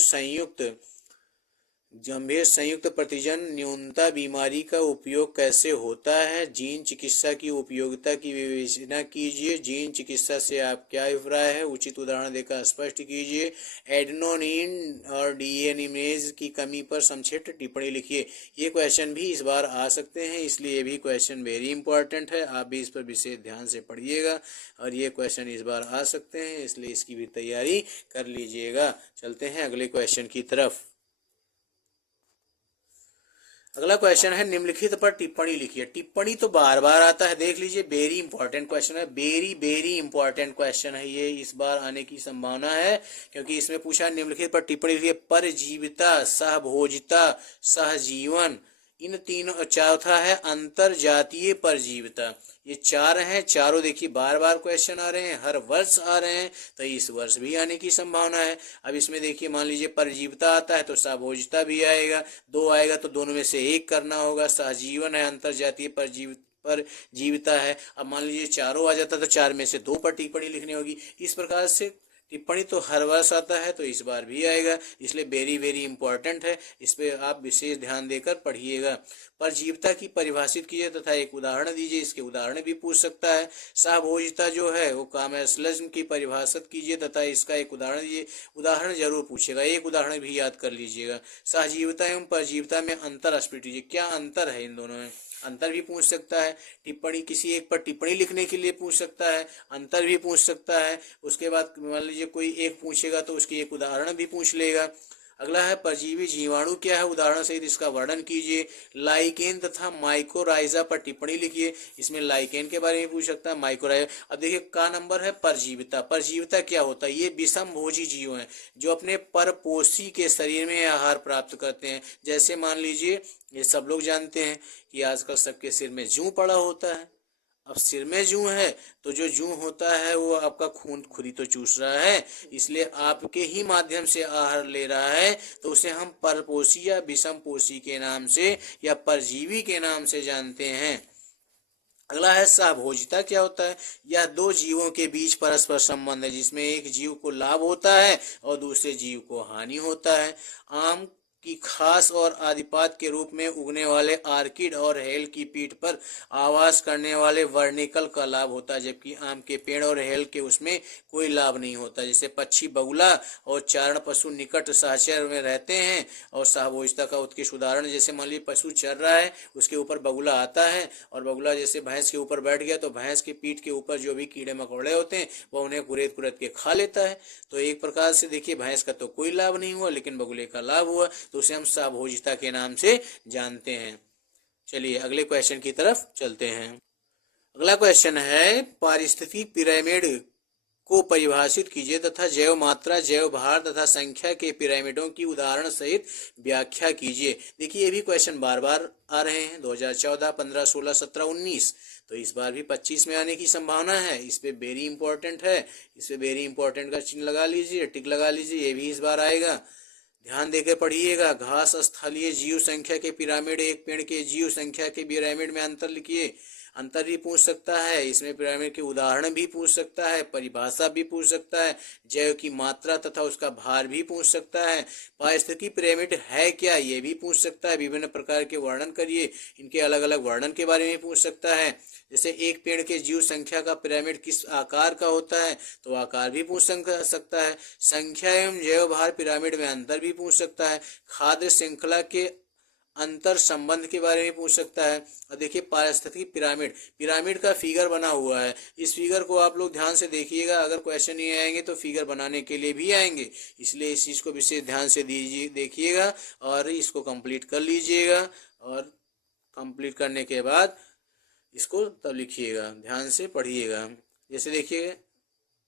संयुक्त प्रतिजन न्यूनता बीमारी का उपयोग कैसे होता है? जीन चिकित्सा की उपयोगिता की विवेचना कीजिए। जीन चिकित्सा से आप क्या अभिप्राय है? उचित उदाहरण देकर स्पष्ट कीजिए। एडेनोसिन और डीएमिनेज की कमी पर संक्षिप्त टिप्पणी लिखिए। ये क्वेश्चन भी इस बार आ सकते हैं, इसलिए ये भी क्वेश्चन वेरी इंपॉर्टेंट है। आप भी इस पर विशेष ध्यान से पढ़िएगा, और ये क्वेश्चन इस बार आ सकते हैं, इसलिए इसकी भी तैयारी कर लीजिएगा। चलते हैं अगले क्वेश्चन की तरफ। अगला क्वेश्चन है, निम्नलिखित पर टिप्पणी लिखिए। टिप्पणी तो बार बार आता है, देख लीजिए, वेरी इंपॉर्टेंट क्वेश्चन है, वेरी इंपॉर्टेंट क्वेश्चन है। ये इस बार आने की संभावना है, क्योंकि इसमें पूछा निम्नलिखित पर टिप्पणी लिखिए। परजीविता, सहभोजिता, सहजीवन, इन तीनों। चौथा है अंतर जातीय परजीविता। ये चार हैं, चारों देखिए बार बार क्वेश्चन आ रहे हैं, हर वर्ष आ रहे हैं, तो इस वर्ष भी आने की संभावना है। अब इसमें देखिए, मान लीजिए परजीविता आता है तो सहभोजिता भी आएगा, दो आएगा तो दोनों में से एक करना होगा। सहजीवन है, अंतर जातीय पर जीविता है। अब मान लीजिए चारों आ जाता तो चार में से दो पर टिप्पणी लिखनी होगी। इस प्रकार से टिप्पणी तो हर वर्ष आता है, तो इस बार भी आएगा, इसलिए वेरी इंपॉर्टेंट है। इस पे आप विशेष ध्यान देकर पढ़िएगा। परजीविता की परिभाषित कीजिए तथा एक उदाहरण दीजिए। इसके उदाहरण भी पूछ सकता है। सहभोजिता जो है वो कामेस्लज्म की परिभाषित कीजिए तथा इसका एक उदाहरण दीजिए। उदाहरण जरूर पूछेगा, एक उदाहरण भी याद कर लीजिएगा। सहजीविता एवं परजीविता में अंतर स्पष्ट कीजिए। क्या अंतर है इन दोनों में? अंतर भी पूछ सकता है। टिप्पणी, किसी एक पर टिप्पणी लिखने के लिए पूछ सकता है, अंतर भी पूछ सकता है। उसके बाद मान लीजिए कोई एक पूछेगा तो उसकी एक उदाहरण भी पूछ लेगा। अगला है, परजीवी जीवाणु क्या है? उदाहरण सहित इसका वर्णन कीजिए। लाइकेन तथा माइकोराइजा पर टिप्पणी लिखिए। इसमें लाइकेन के बारे में पूछ सकता है, माइकोराइजा। अब देखिए का नंबर है परजीविता। परजीविता क्या होता है? ये विषम भोजी जीव हैं, जो अपने परपोषी के शरीर में आहार प्राप्त करते हैं। जैसे मान लीजिए, ये सब लोग जानते हैं कि आजकल सबके सिर में जूं पड़ा होता है। अब सिर में जूं है तो जो जूं होता है वो आपका खून खुद ही तो चूस रहा है, इसलिए आपके ही माध्यम से आहार ले रहा है, तो उसे हम परपोषी या विषमपोषी के नाम से या परजीवी के नाम से जानते हैं। अगला है, सहभोजिता क्या होता है? यह दो जीवों के बीच परस्पर संबंध है, जिसमें एक जीव को लाभ होता है और दूसरे जीव को हानि होता है। आम की खास और आदिपात के रूप में उगने वाले आर्किड और हेल की पीठ पर आवास करने वाले वर्निकल का लाभ होता है, जबकि आम के पेड़ और हेल के उसमें कोई लाभ नहीं होता। जैसे पक्षी बगुला और चारण पशु निकट साहचर्य में रहते हैं, और सहभोजिता का उत्कृष्ट उदाहरण, जैसे मान लीजिए पशु चर रहा है, उसके ऊपर बगुला आता है, और बगुला जैसे भैंस के ऊपर बैठ गया तो भैंस की पीठ के ऊपर जो भी कीड़े मकोड़े होते हैं वह उन्हें कुरेद कुरेद के खा लेता है। तो एक प्रकार से देखिए, भैंस का तो कोई लाभ नहीं हुआ, लेकिन बगुले का लाभ हुआ, तो उसे हम सहभोजिता के नाम से जानते हैं। चलिए अगले क्वेश्चन की तरफ चलते हैं। अगला क्वेश्चन है, पारिस्थितिकी पिरामिड को परिभाषित कीजिए तथा जैव मात्रा, जैव भार तथा संख्या के पिरामिडों की उदाहरण सहित व्याख्या कीजिए। देखिए ये भी क्वेश्चन बार बार आ रहे हैं, 2014, 15, 16, 17, 19, तो इस बार भी 25 में आने की संभावना है। इस पे वेरी इंपॉर्टेंट है, इस पे वेरी इंपॉर्टेंट का चिन्ह लगा लीजिए, टिक लगा लीजिए, ये भी इस बार आएगा। ध्यान देकर पढ़िएगा। घास स्थलीय जीव संख्या के पिरामिड, एक पेड़ के जीव संख्या के पिरामिड में अंतर लिखिए। अंतर भी पूछ सकता है, इसमें पिरामिड के उदाहरण भी पूछ सकता है, परिभाषा भी पूछ सकता है, जैव की मात्रा तथा उसका भार भी पूछ सकता है। पारिस्थितिकी पिरामिड है क्या, ये भी पूछ सकता है। विभिन्न प्रकार के वर्णन करिए, इनके अलग अलग वर्णन के बारे में पूछ सकता है। जैसे एक पेड़ के जीव संख्या का पिरामिड किस आकार का होता है, तो आकार भी पूछ सकता है। संख्या एवं जैव भार पिरामिड में अंतर भी पूछ सकता है। खाद्य श्रृंखला के अंतर संबंध के बारे में पूछ सकता है। और देखिए पारिस्थितिकी पिरामिड, पिरामिड का फिगर बना हुआ है, इस फिगर को आप लोग ध्यान से देखिएगा, अगर क्वेश्चन नहीं आएंगे तो फिगर बनाने के लिए भी आएंगे, इसलिए इस चीज़ को विशेष ध्यान से दीजिए, देखिएगा और इसको कंप्लीट कर लीजिएगा। और कंप्लीट करने के बाद इसको तब लिखिएगा, ध्यान से पढ़िएगा। जैसे देखिए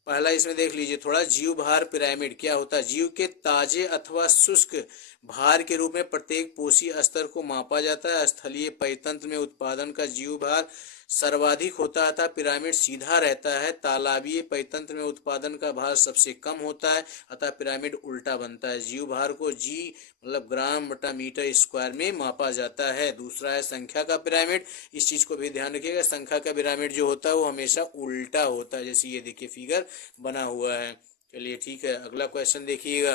पहला इसमें देख लीजिए थोड़ा, जीव भार पिरामिड क्या होता है। जीव के ताजे अथवा शुष्क भार के रूप में प्रत्येक पोषी स्तर को मापा जाता है। स्थलीय परितंत्र में उत्पादन का जीव भार सर्वाधिक होता है, पिरामिड सीधा रहता है। तालाबीय परितंत्र में उत्पादन का भार सबसे कम होता है, अतः पिरामिड उल्टा बनता है। जीव भार को जी मतलब ग्राम बटा मीटर स्क्वायर में मापा जाता है। दूसरा है संख्या का पिरामिड, इस चीज को भी ध्यान रखिएगा, संख्या का पिरामिड जो होता है वो हमेशा उल्टा होता है, जैसे ये देखिए फिगर बना हुआ है। चलिए ठीक है, अगला क्वेश्चन देखिएगा।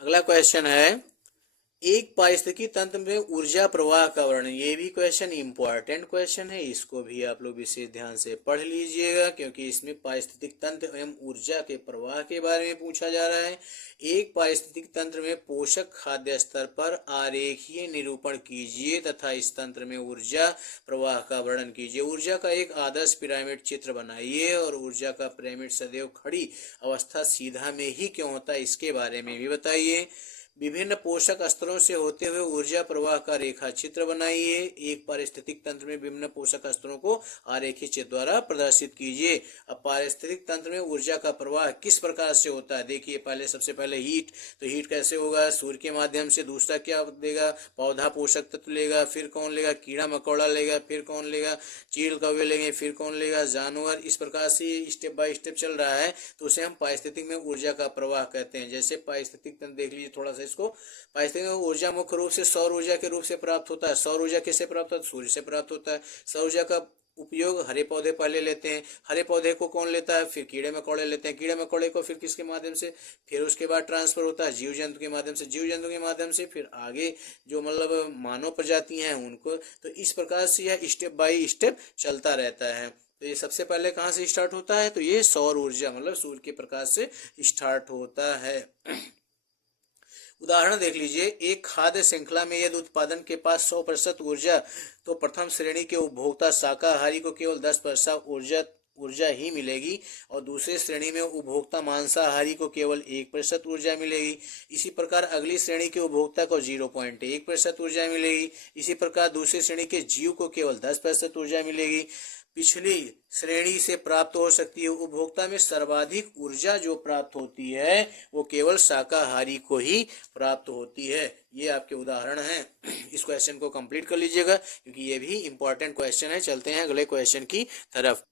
अगला क्वेश्चन है एक पारिस्थितिकी तंत्र में ऊर्जा प्रवाह का वर्णन। ये भी क्वेश्चन इंपॉर्टेंट क्वेश्चन है, इसको भी आप लोग विशेष ध्यान से पढ़ लीजिएगा, क्योंकि इसमें पारिस्थितिक तंत्र एवं ऊर्जा के प्रवाह के बारे में पूछा जा रहा है। एक पारिस्थितिक तंत्र में पोषक खाद्य स्तर पर आरेखीय निरूपण कीजिए तथा इस तंत्र में ऊर्जा प्रवाह का वर्णन कीजिए। ऊर्जा का एक आदर्श पिरामिड चित्र बनाइए और ऊर्जा का पिरामिड सदैव खड़ी अवस्था सीधा में ही क्यों होता है इसके बारे में भी बताइए। विभिन्न पोषक स्तरों से होते हुए ऊर्जा प्रवाह का रेखा चित्र बनाइए। एक पारिस्थितिक तंत्र में विभिन्न पोषक स्तरों को आरेखित चित्र द्वारा प्रदर्शित कीजिए। अब पारिस्थितिक तंत्र में ऊर्जा का प्रवाह किस प्रकार से होता है, देखिए पहले सबसे पहले हीट, तो हीट कैसे होगा, सूर्य के माध्यम से। दूसरा क्या देगा, पौधा पोषक तत्व लेगा, फिर कौन लेगा, कीड़ा मकोड़ा लेगा, फिर कौन लेगा, चील कौवे लेंगे, फिर कौन लेगा, जानवर। इस प्रकार से स्टेप बाय स्टेप चल रहा है, तो उसे हम पारिस्थितिक में ऊर्जा का प्रवाह कहते हैं। जैसे पारिस्थितिक तंत्र देख लीजिए थोड़ा सा, इसको पारिस्थितिक ऊर्जा मुख्य रूप से सौर ऊर्जा के रूप से प्राप्त होता है। सौर ऊर्जा किससे प्राप्त होता है, सूर्य से प्राप्त होता है। सौर ऊर्जा का उपयोग हरे पौधे पहले लेते हैं, हरे पौधे को कौन लेता है, फिर कीड़े मकोड़े लेते हैं, कीड़े मकोड़े को फिर किसके माध्यम से, फिर उसके बाद ट्रांसफर होता है जीव जंतु के माध्यम से, जीव जंतु के माध्यम से फिर आगे जो मतलब मानव प्रजाति हैं उनको। तो इस प्रकार से यह स्टेप बाय स्टेप चलता रहता है। तो ये सबसे पहले कहाँ से स्टार्ट होता है, तो ये सौर ऊर्जा मतलब सूर्य के प्रकाश से स्टार्ट होता है। उदाहरण देख लीजिए, एक खाद्य श्रृंखला में यदि उत्पादन के पास 100% ऊर्जा, तो प्रथम श्रेणी के उपभोक्ता शाकाहारी को केवल 10% ऊर्जा ही मिलेगी और दूसरी श्रेणी में उपभोक्ता मांसाहारी को केवल 1% ऊर्जा मिलेगी। इसी प्रकार अगली श्रेणी के उपभोक्ता को 0.1% ऊर्जा मिलेगी। इसी प्रकार दूसरी श्रेणी के जीव को केवल 10% ऊर्जा मिलेगी। पिछली श्रेणी से प्राप्त हो सकती है। उपभोक्ता में सर्वाधिक ऊर्जा जो प्राप्त होती है वो केवल शाकाहारी को ही प्राप्त होती है। ये आपके उदाहरण हैं। इस क्वेश्चन को कंप्लीट कर लीजिएगा, क्योंकि ये भी इंपॉर्टेंट क्वेश्चन है। चलते हैं अगले क्वेश्चन की तरफ।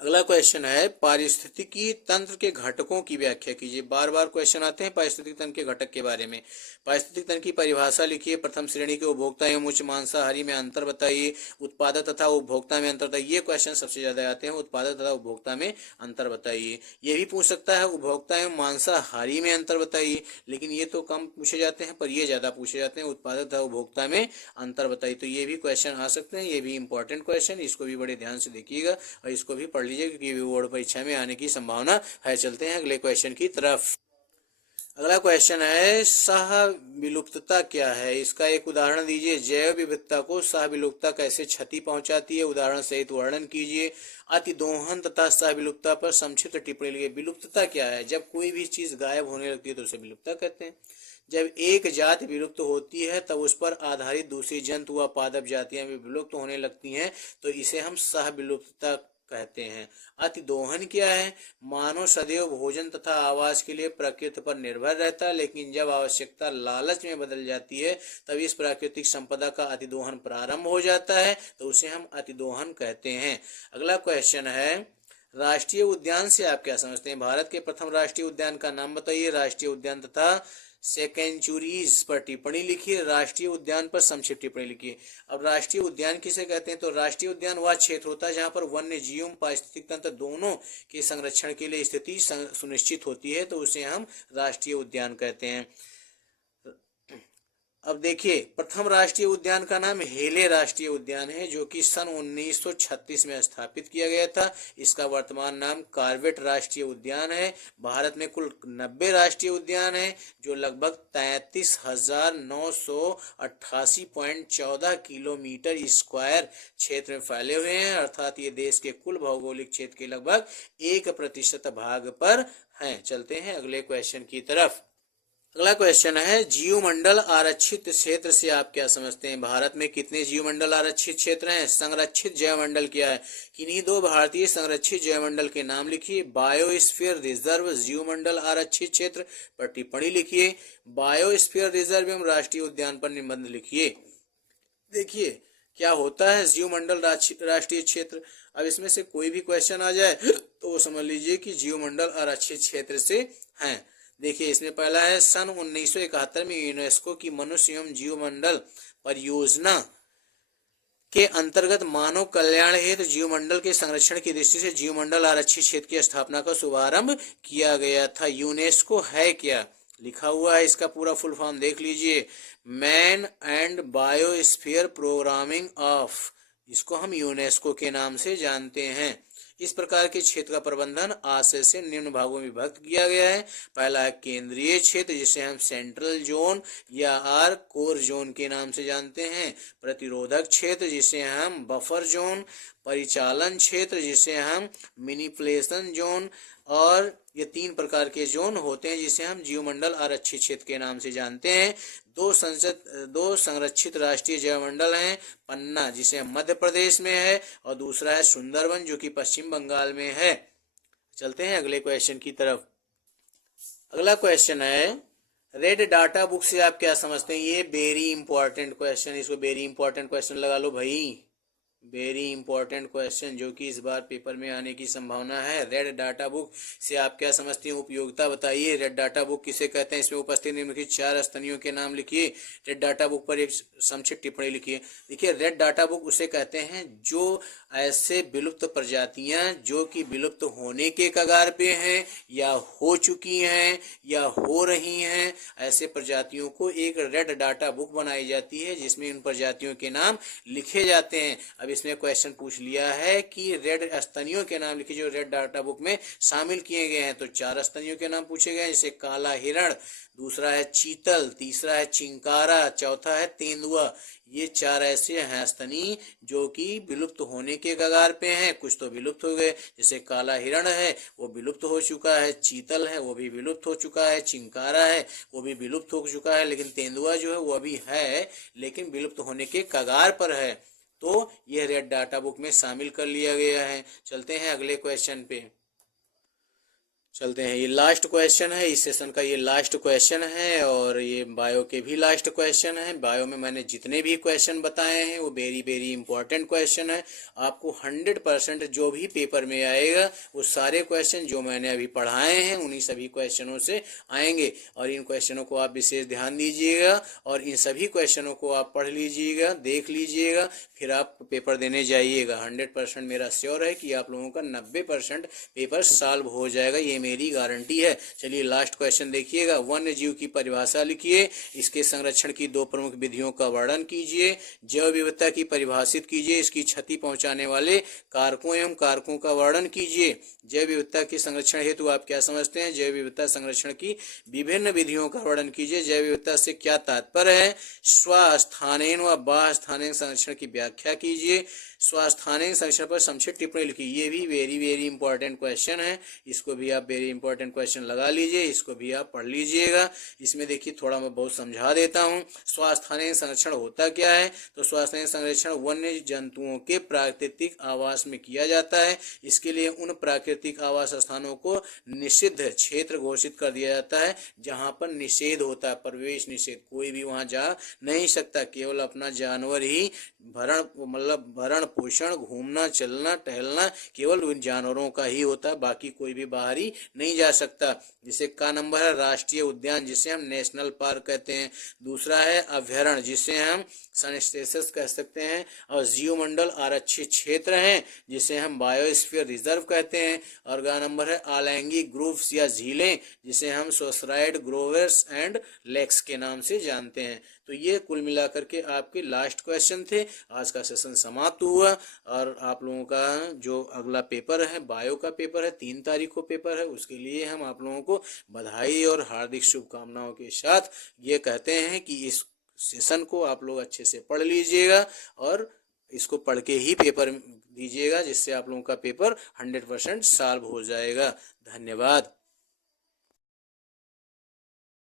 अगला क्वेश्चन है पारिस्थितिकी तंत्र के घटकों की व्याख्या कीजिए। बार बार क्वेश्चन आते हैं पारिस्थितिकी तंत्र के घटक के बारे में। पारिस्थितिकी तंत्र की परिभाषा लिखिए। प्रथम श्रेणी के उपभोक्ता एवं उच्च मांसाहारी में अंतर बताइए। उत्पादक तथा उपभोक्ता में अंतर बताइए। ये क्वेश्चन सबसे ज्यादा आते हैं, उत्पादक तथा उपभोक्ता में अंतर बताइए। ये भी पूछ सकता है उपभोक्ता एवं मांसाहारी में अंतर बताइए, लेकिन ये तो कम पूछे जाते हैं, पर ये ज्यादा पूछे जाते हैं, उत्पादक तथा उपभोक्ता में अंतर बताइए। तो ये भी क्वेश्चन आ सकते हैं, ये भी इंपॉर्टेंट क्वेश्चन, इसको भी बड़े ध्यान से देखिएगा और इसको भी पढ़ लीजिए, क्योंकि बोर्ड परीक्षा में आने की संभावना है। चलते हैं अगले क्वेश्चन की तरफ। अगला क्वेश्चन है सह विलुप्तता क्या है, इसका एक उदाहरण दीजिए। जैव विविधता को सह विलुप्तता कैसे क्षति पहुंचाती है, उदाहरण सहित वर्णन कीजिए। अतिदोहन तथा सह विलुप्तता पर संक्षिप्त टिप्पणी लिखिए। विलुप्तता क्या है, जब कोई भी चीज गायब होने लगती है तो उसे विलुप्तता कहते हैं। जब एक जाति विलुप्त होती है तब उस पर आधारित दूसरी जंतु व पादप जातियां भी विलुप्त होने लगती हैं, तो इसे हम सह विलुप्तता कहते हैं। अतिदोहन क्या है, मानव सदैव भोजन तथा आवास के लिए प्रकृति पर निर्भर रहता है, लेकिन जब आवश्यकता लालच में बदल जाती है तब इस प्राकृतिक संपदा का अतिदोहन प्रारंभ हो जाता है, तो उसे हम अतिदोहन कहते हैं। अगला क्वेश्चन है राष्ट्रीय उद्यान से आप क्या समझते हैं। भारत के प्रथम राष्ट्रीय उद्यान का नाम बताइए। राष्ट्रीय उद्यान तथा सेकेंचुरीज पर टिप्पणी लिखिए। राष्ट्रीय उद्यान पर संक्षिप्त टिप्पणी लिखिए। अब राष्ट्रीय उद्यान किसे कहते हैं, तो राष्ट्रीय उद्यान वह क्षेत्र होता है जहां पर वन्य जीव पारिस्थितिक तंत्र दोनों के संरक्षण के लिए स्थिति सुनिश्चित होती है, तो उसे हम राष्ट्रीय उद्यान कहते हैं। अब देखिए, प्रथम राष्ट्रीय उद्यान का नाम हेले राष्ट्रीय उद्यान है, जो कि सन 1936 में स्थापित किया गया था। इसका वर्तमान नाम कॉर्बेट राष्ट्रीय उद्यान है। भारत में कुल 90 राष्ट्रीय उद्यान हैं, जो लगभग 33,988.14 किलोमीटर स्क्वायर क्षेत्र में फैले हुए हैं, अर्थात ये देश के कुल भौगोलिक क्षेत्र के लगभग 1% भाग पर हैं। चलते हैं अगले क्वेश्चन की तरफ। अगला क्वेश्चन है, जीवमंडल आरक्षित क्षेत्र से आप क्या समझते हैं? भारत में कितने जीवमंडल आरक्षित क्षेत्र हैं? संरक्षित जैवमंडल क्या है? किन्हीं दो भारतीय संरक्षित जैवमंडल के नाम लिखिए। बायोस्फीयर रिजर्व जीवमंडल आरक्षित क्षेत्र पर टिप्पणी लिखिए। बायोस्फीयर रिजर्व एवं राष्ट्रीय उद्यान पर निबंध लिखिए। देखिए क्या होता है जीवमंडल राष्ट्रीय क्षेत्र। अब इसमें से कोई भी क्वेश्चन आ जाए तो वो समझ लीजिए कि जीवमंडल आरक्षित क्षेत्र से हैं। देखिए इसमें पहला है, सन 1971 में यूनेस्को की मनुष्य एवं जीवमंडल परियोजना के अंतर्गत मानव कल्याण हेतु जीवमंडल के संरक्षण की दृष्टि से जीवमंडल आरक्षित क्षेत्र की स्थापना का शुभारंभ किया गया था। यूनेस्को है क्या? लिखा हुआ है, इसका पूरा फुल फॉर्म देख लीजिए, man and biosphere programming of, इसको हम यूनेस्को के नाम से जानते हैं। इस प्रकार के क्षेत्र का प्रबंधन आशय से निम्न भागों में विभक्त किया गया है। पहला है केंद्रीय क्षेत्र, जिसे हम सेंट्रल जोन या आर कोर जोन के नाम से जानते हैं। प्रतिरोधक क्षेत्र, जिसे हम बफर जोन। परिचालन क्षेत्र, जिसे हम मैनिपुलेशन जोन। और ये 3 प्रकार के जोन होते हैं जिसे हम जीवमंडल आरक्षित क्षेत्र के नाम से जानते हैं। दो संरक्षित राष्ट्रीय जैवमंडल हैं, पन्ना जिसे मध्य प्रदेश में है और दूसरा है सुंदरवन जो कि पश्चिम बंगाल में है। चलते हैं अगले क्वेश्चन की तरफ। अगला क्वेश्चन है, रेड डाटा बुक से आप क्या समझते हैं? ये वेरी इंपॉर्टेंट क्वेश्चन, इसको वेरी इंपॉर्टेंट क्वेश्चन लगा लो भाई, वेरी इंपॉर्टेंट क्वेश्चन जो कि इस बार पेपर में आने की संभावना है। रेड डाटा बुक से आप क्या समझते हैं? उपयोगिता बताइए। रेड डाटा बुक किसे कहते हैं? इसमें उपस्थित निम्नलिखित 4 स्तनियों के नाम लिखिए। रेड डाटा बुक पर एक संक्षिप्त टिप्पणी लिखिए। देखिए रेड डाटा बुक उसे कहते हैं जो ऐसे विलुप्त प्रजातियां जो कि विलुप्त होने के कगार पे हैं या हो चुकी हैं या हो रही हैं, ऐसे प्रजातियों को एक रेड डाटा बुक बनाई जाती है जिसमें उन प्रजातियों के नाम लिखे जाते हैं। अब इसमें क्वेश्चन पूछ लिया है कि रेड स्तनियों के नाम लिखिए जो रेड डाटा बुक में शामिल किए गए हैं। तो 4 स्तनियों के नाम पूछे गए, जैसे काला हिरण, दूसरा है चीतल, तीसरा है चिंकारा, चौथा है तेंदुआ। ये 4 ऐसे हैं स्तनी जो कि विलुप्त होने के कगार पे हैं। कुछ तो विलुप्त हो गए, जैसे काला हिरण है वो विलुप्त हो चुका है, चीतल है वो भी विलुप्त हो चुका है, चिंकारा है वो भी विलुप्त हो चुका है, लेकिन तेंदुआ जो है वो अभी है लेकिन विलुप्त होने के कगार पर है। तो यह रेड डाटा बुक में शामिल कर लिया गया है। चलते हैं अगले क्वेश्चन पे। चलते हैं, ये लास्ट क्वेश्चन है इस सेशन का, ये लास्ट क्वेश्चन है और ये बायो के भी लास्ट क्वेश्चन है। बायो में मैंने जितने भी क्वेश्चन बताए हैं वो वेरी वेरी इंपॉर्टेंट क्वेश्चन है। आपको 100% जो भी पेपर में आएगा वो सारे क्वेश्चन जो मैंने अभी पढ़ाए हैं उन्हीं सभी क्वेश्चनों से आएंगे और इन क्वेश्चनों को आप विशेष ध्यान दीजिएगा और इन सभी क्वेश्चनों को आप पढ़ लीजिएगा, देख लीजिएगा, फिर आप पेपर देने जाइएगा। 100% मेरा श्योर है कि आप लोगों का 90% पेपर सॉल्व हो जाएगा, ये मेरी गारंटी है। चलिए लास्ट क्वेश्चन देखिएगा। वन्य जीव की परिभाषा लिखिए, इसके संरक्षण की 2 प्रमुख विधियों का वर्णन कीजिए, जैव विविधता की परिभाषित कीजिए, इसकी क्षति पहुंचाने वाले कारकों एवं कारकों का वर्णन कीजिए। जैव विविधता के संरक्षण हेतु आप क्या समझते हैं? जैव विविधता संरक्षण की विभिन्न विधियों का वर्णन कीजिए। जैव विविधता से क्या तात्पर्य है? स्वस्थानीय व बाह्यस्थानीय संरक्षण की व्याख्या कीजिए। स्वस्थानीय संरक्षण पर संक्षिप्त टिप्पणी लिखिए। ये भी वेरी वेरी इंपॉर्टेंट क्वेश्चन है, इसको भी आप वेरी इंपॉर्टेंट क्वेश्चन लगा लीजिए, इसको भी आप पढ़ लीजिएगा। इसमें देखिए थोड़ा मैं बहुत समझा देता हूँ। स्वस्थानीय संरक्षण होता क्या है? तो स्वस्थानीय संरक्षण वन्य जंतुओं के प्राकृतिक आवास में किया जाता है। इसके लिए उन प्राकृतिक आवास स्थानों को निषिद्ध क्षेत्र घोषित कर दिया जाता है जहाँ पर निषेध होता है, प्रवेश निषेध, कोई भी वहाँ जा नहीं सकता। केवल अपना जानवर ही भरण पोषण, घूमना चलना टहलना केवल उन जानवरों का ही होता है, बाकी कोई भी बाहरी नहीं जा सकता। जिसे का नंबर है राष्ट्रीय उद्यान, जिसे हम नेशनल पार्क कहते हैं। दूसरा है अभ्यारण्य, जिसे हम सनस्टेशस कह सकते हैं। और जीवमंडल आरक्षित क्षेत्र हैं, जिसे हम बायोस्फीयर रिजर्व कहते हैं। और का नंबर है अलैंगिक ग्रुव्स या झीलें, जिसे हम सोसराइड ग्रोवर्स एंड लेक्स के नाम से जानते हैं। तो ये कुल मिलाकर के आपके लास्ट क्वेश्चन थे। आज का सेशन समाप्त हुआ और आप लोगों का जो अगला पेपर है, बायो का पेपर है, 3 तारीख को पेपर है, उसके लिए हम आप लोगों को बधाई और हार्दिक शुभकामनाओं के साथ ये कहते हैं कि इस सेशन को आप लोग अच्छे से पढ़ लीजिएगा और इसको पढ़ के ही पेपर दीजिएगा, जिससे आप लोगों का पेपर 100% सॉल्व हो जाएगा। धन्यवाद।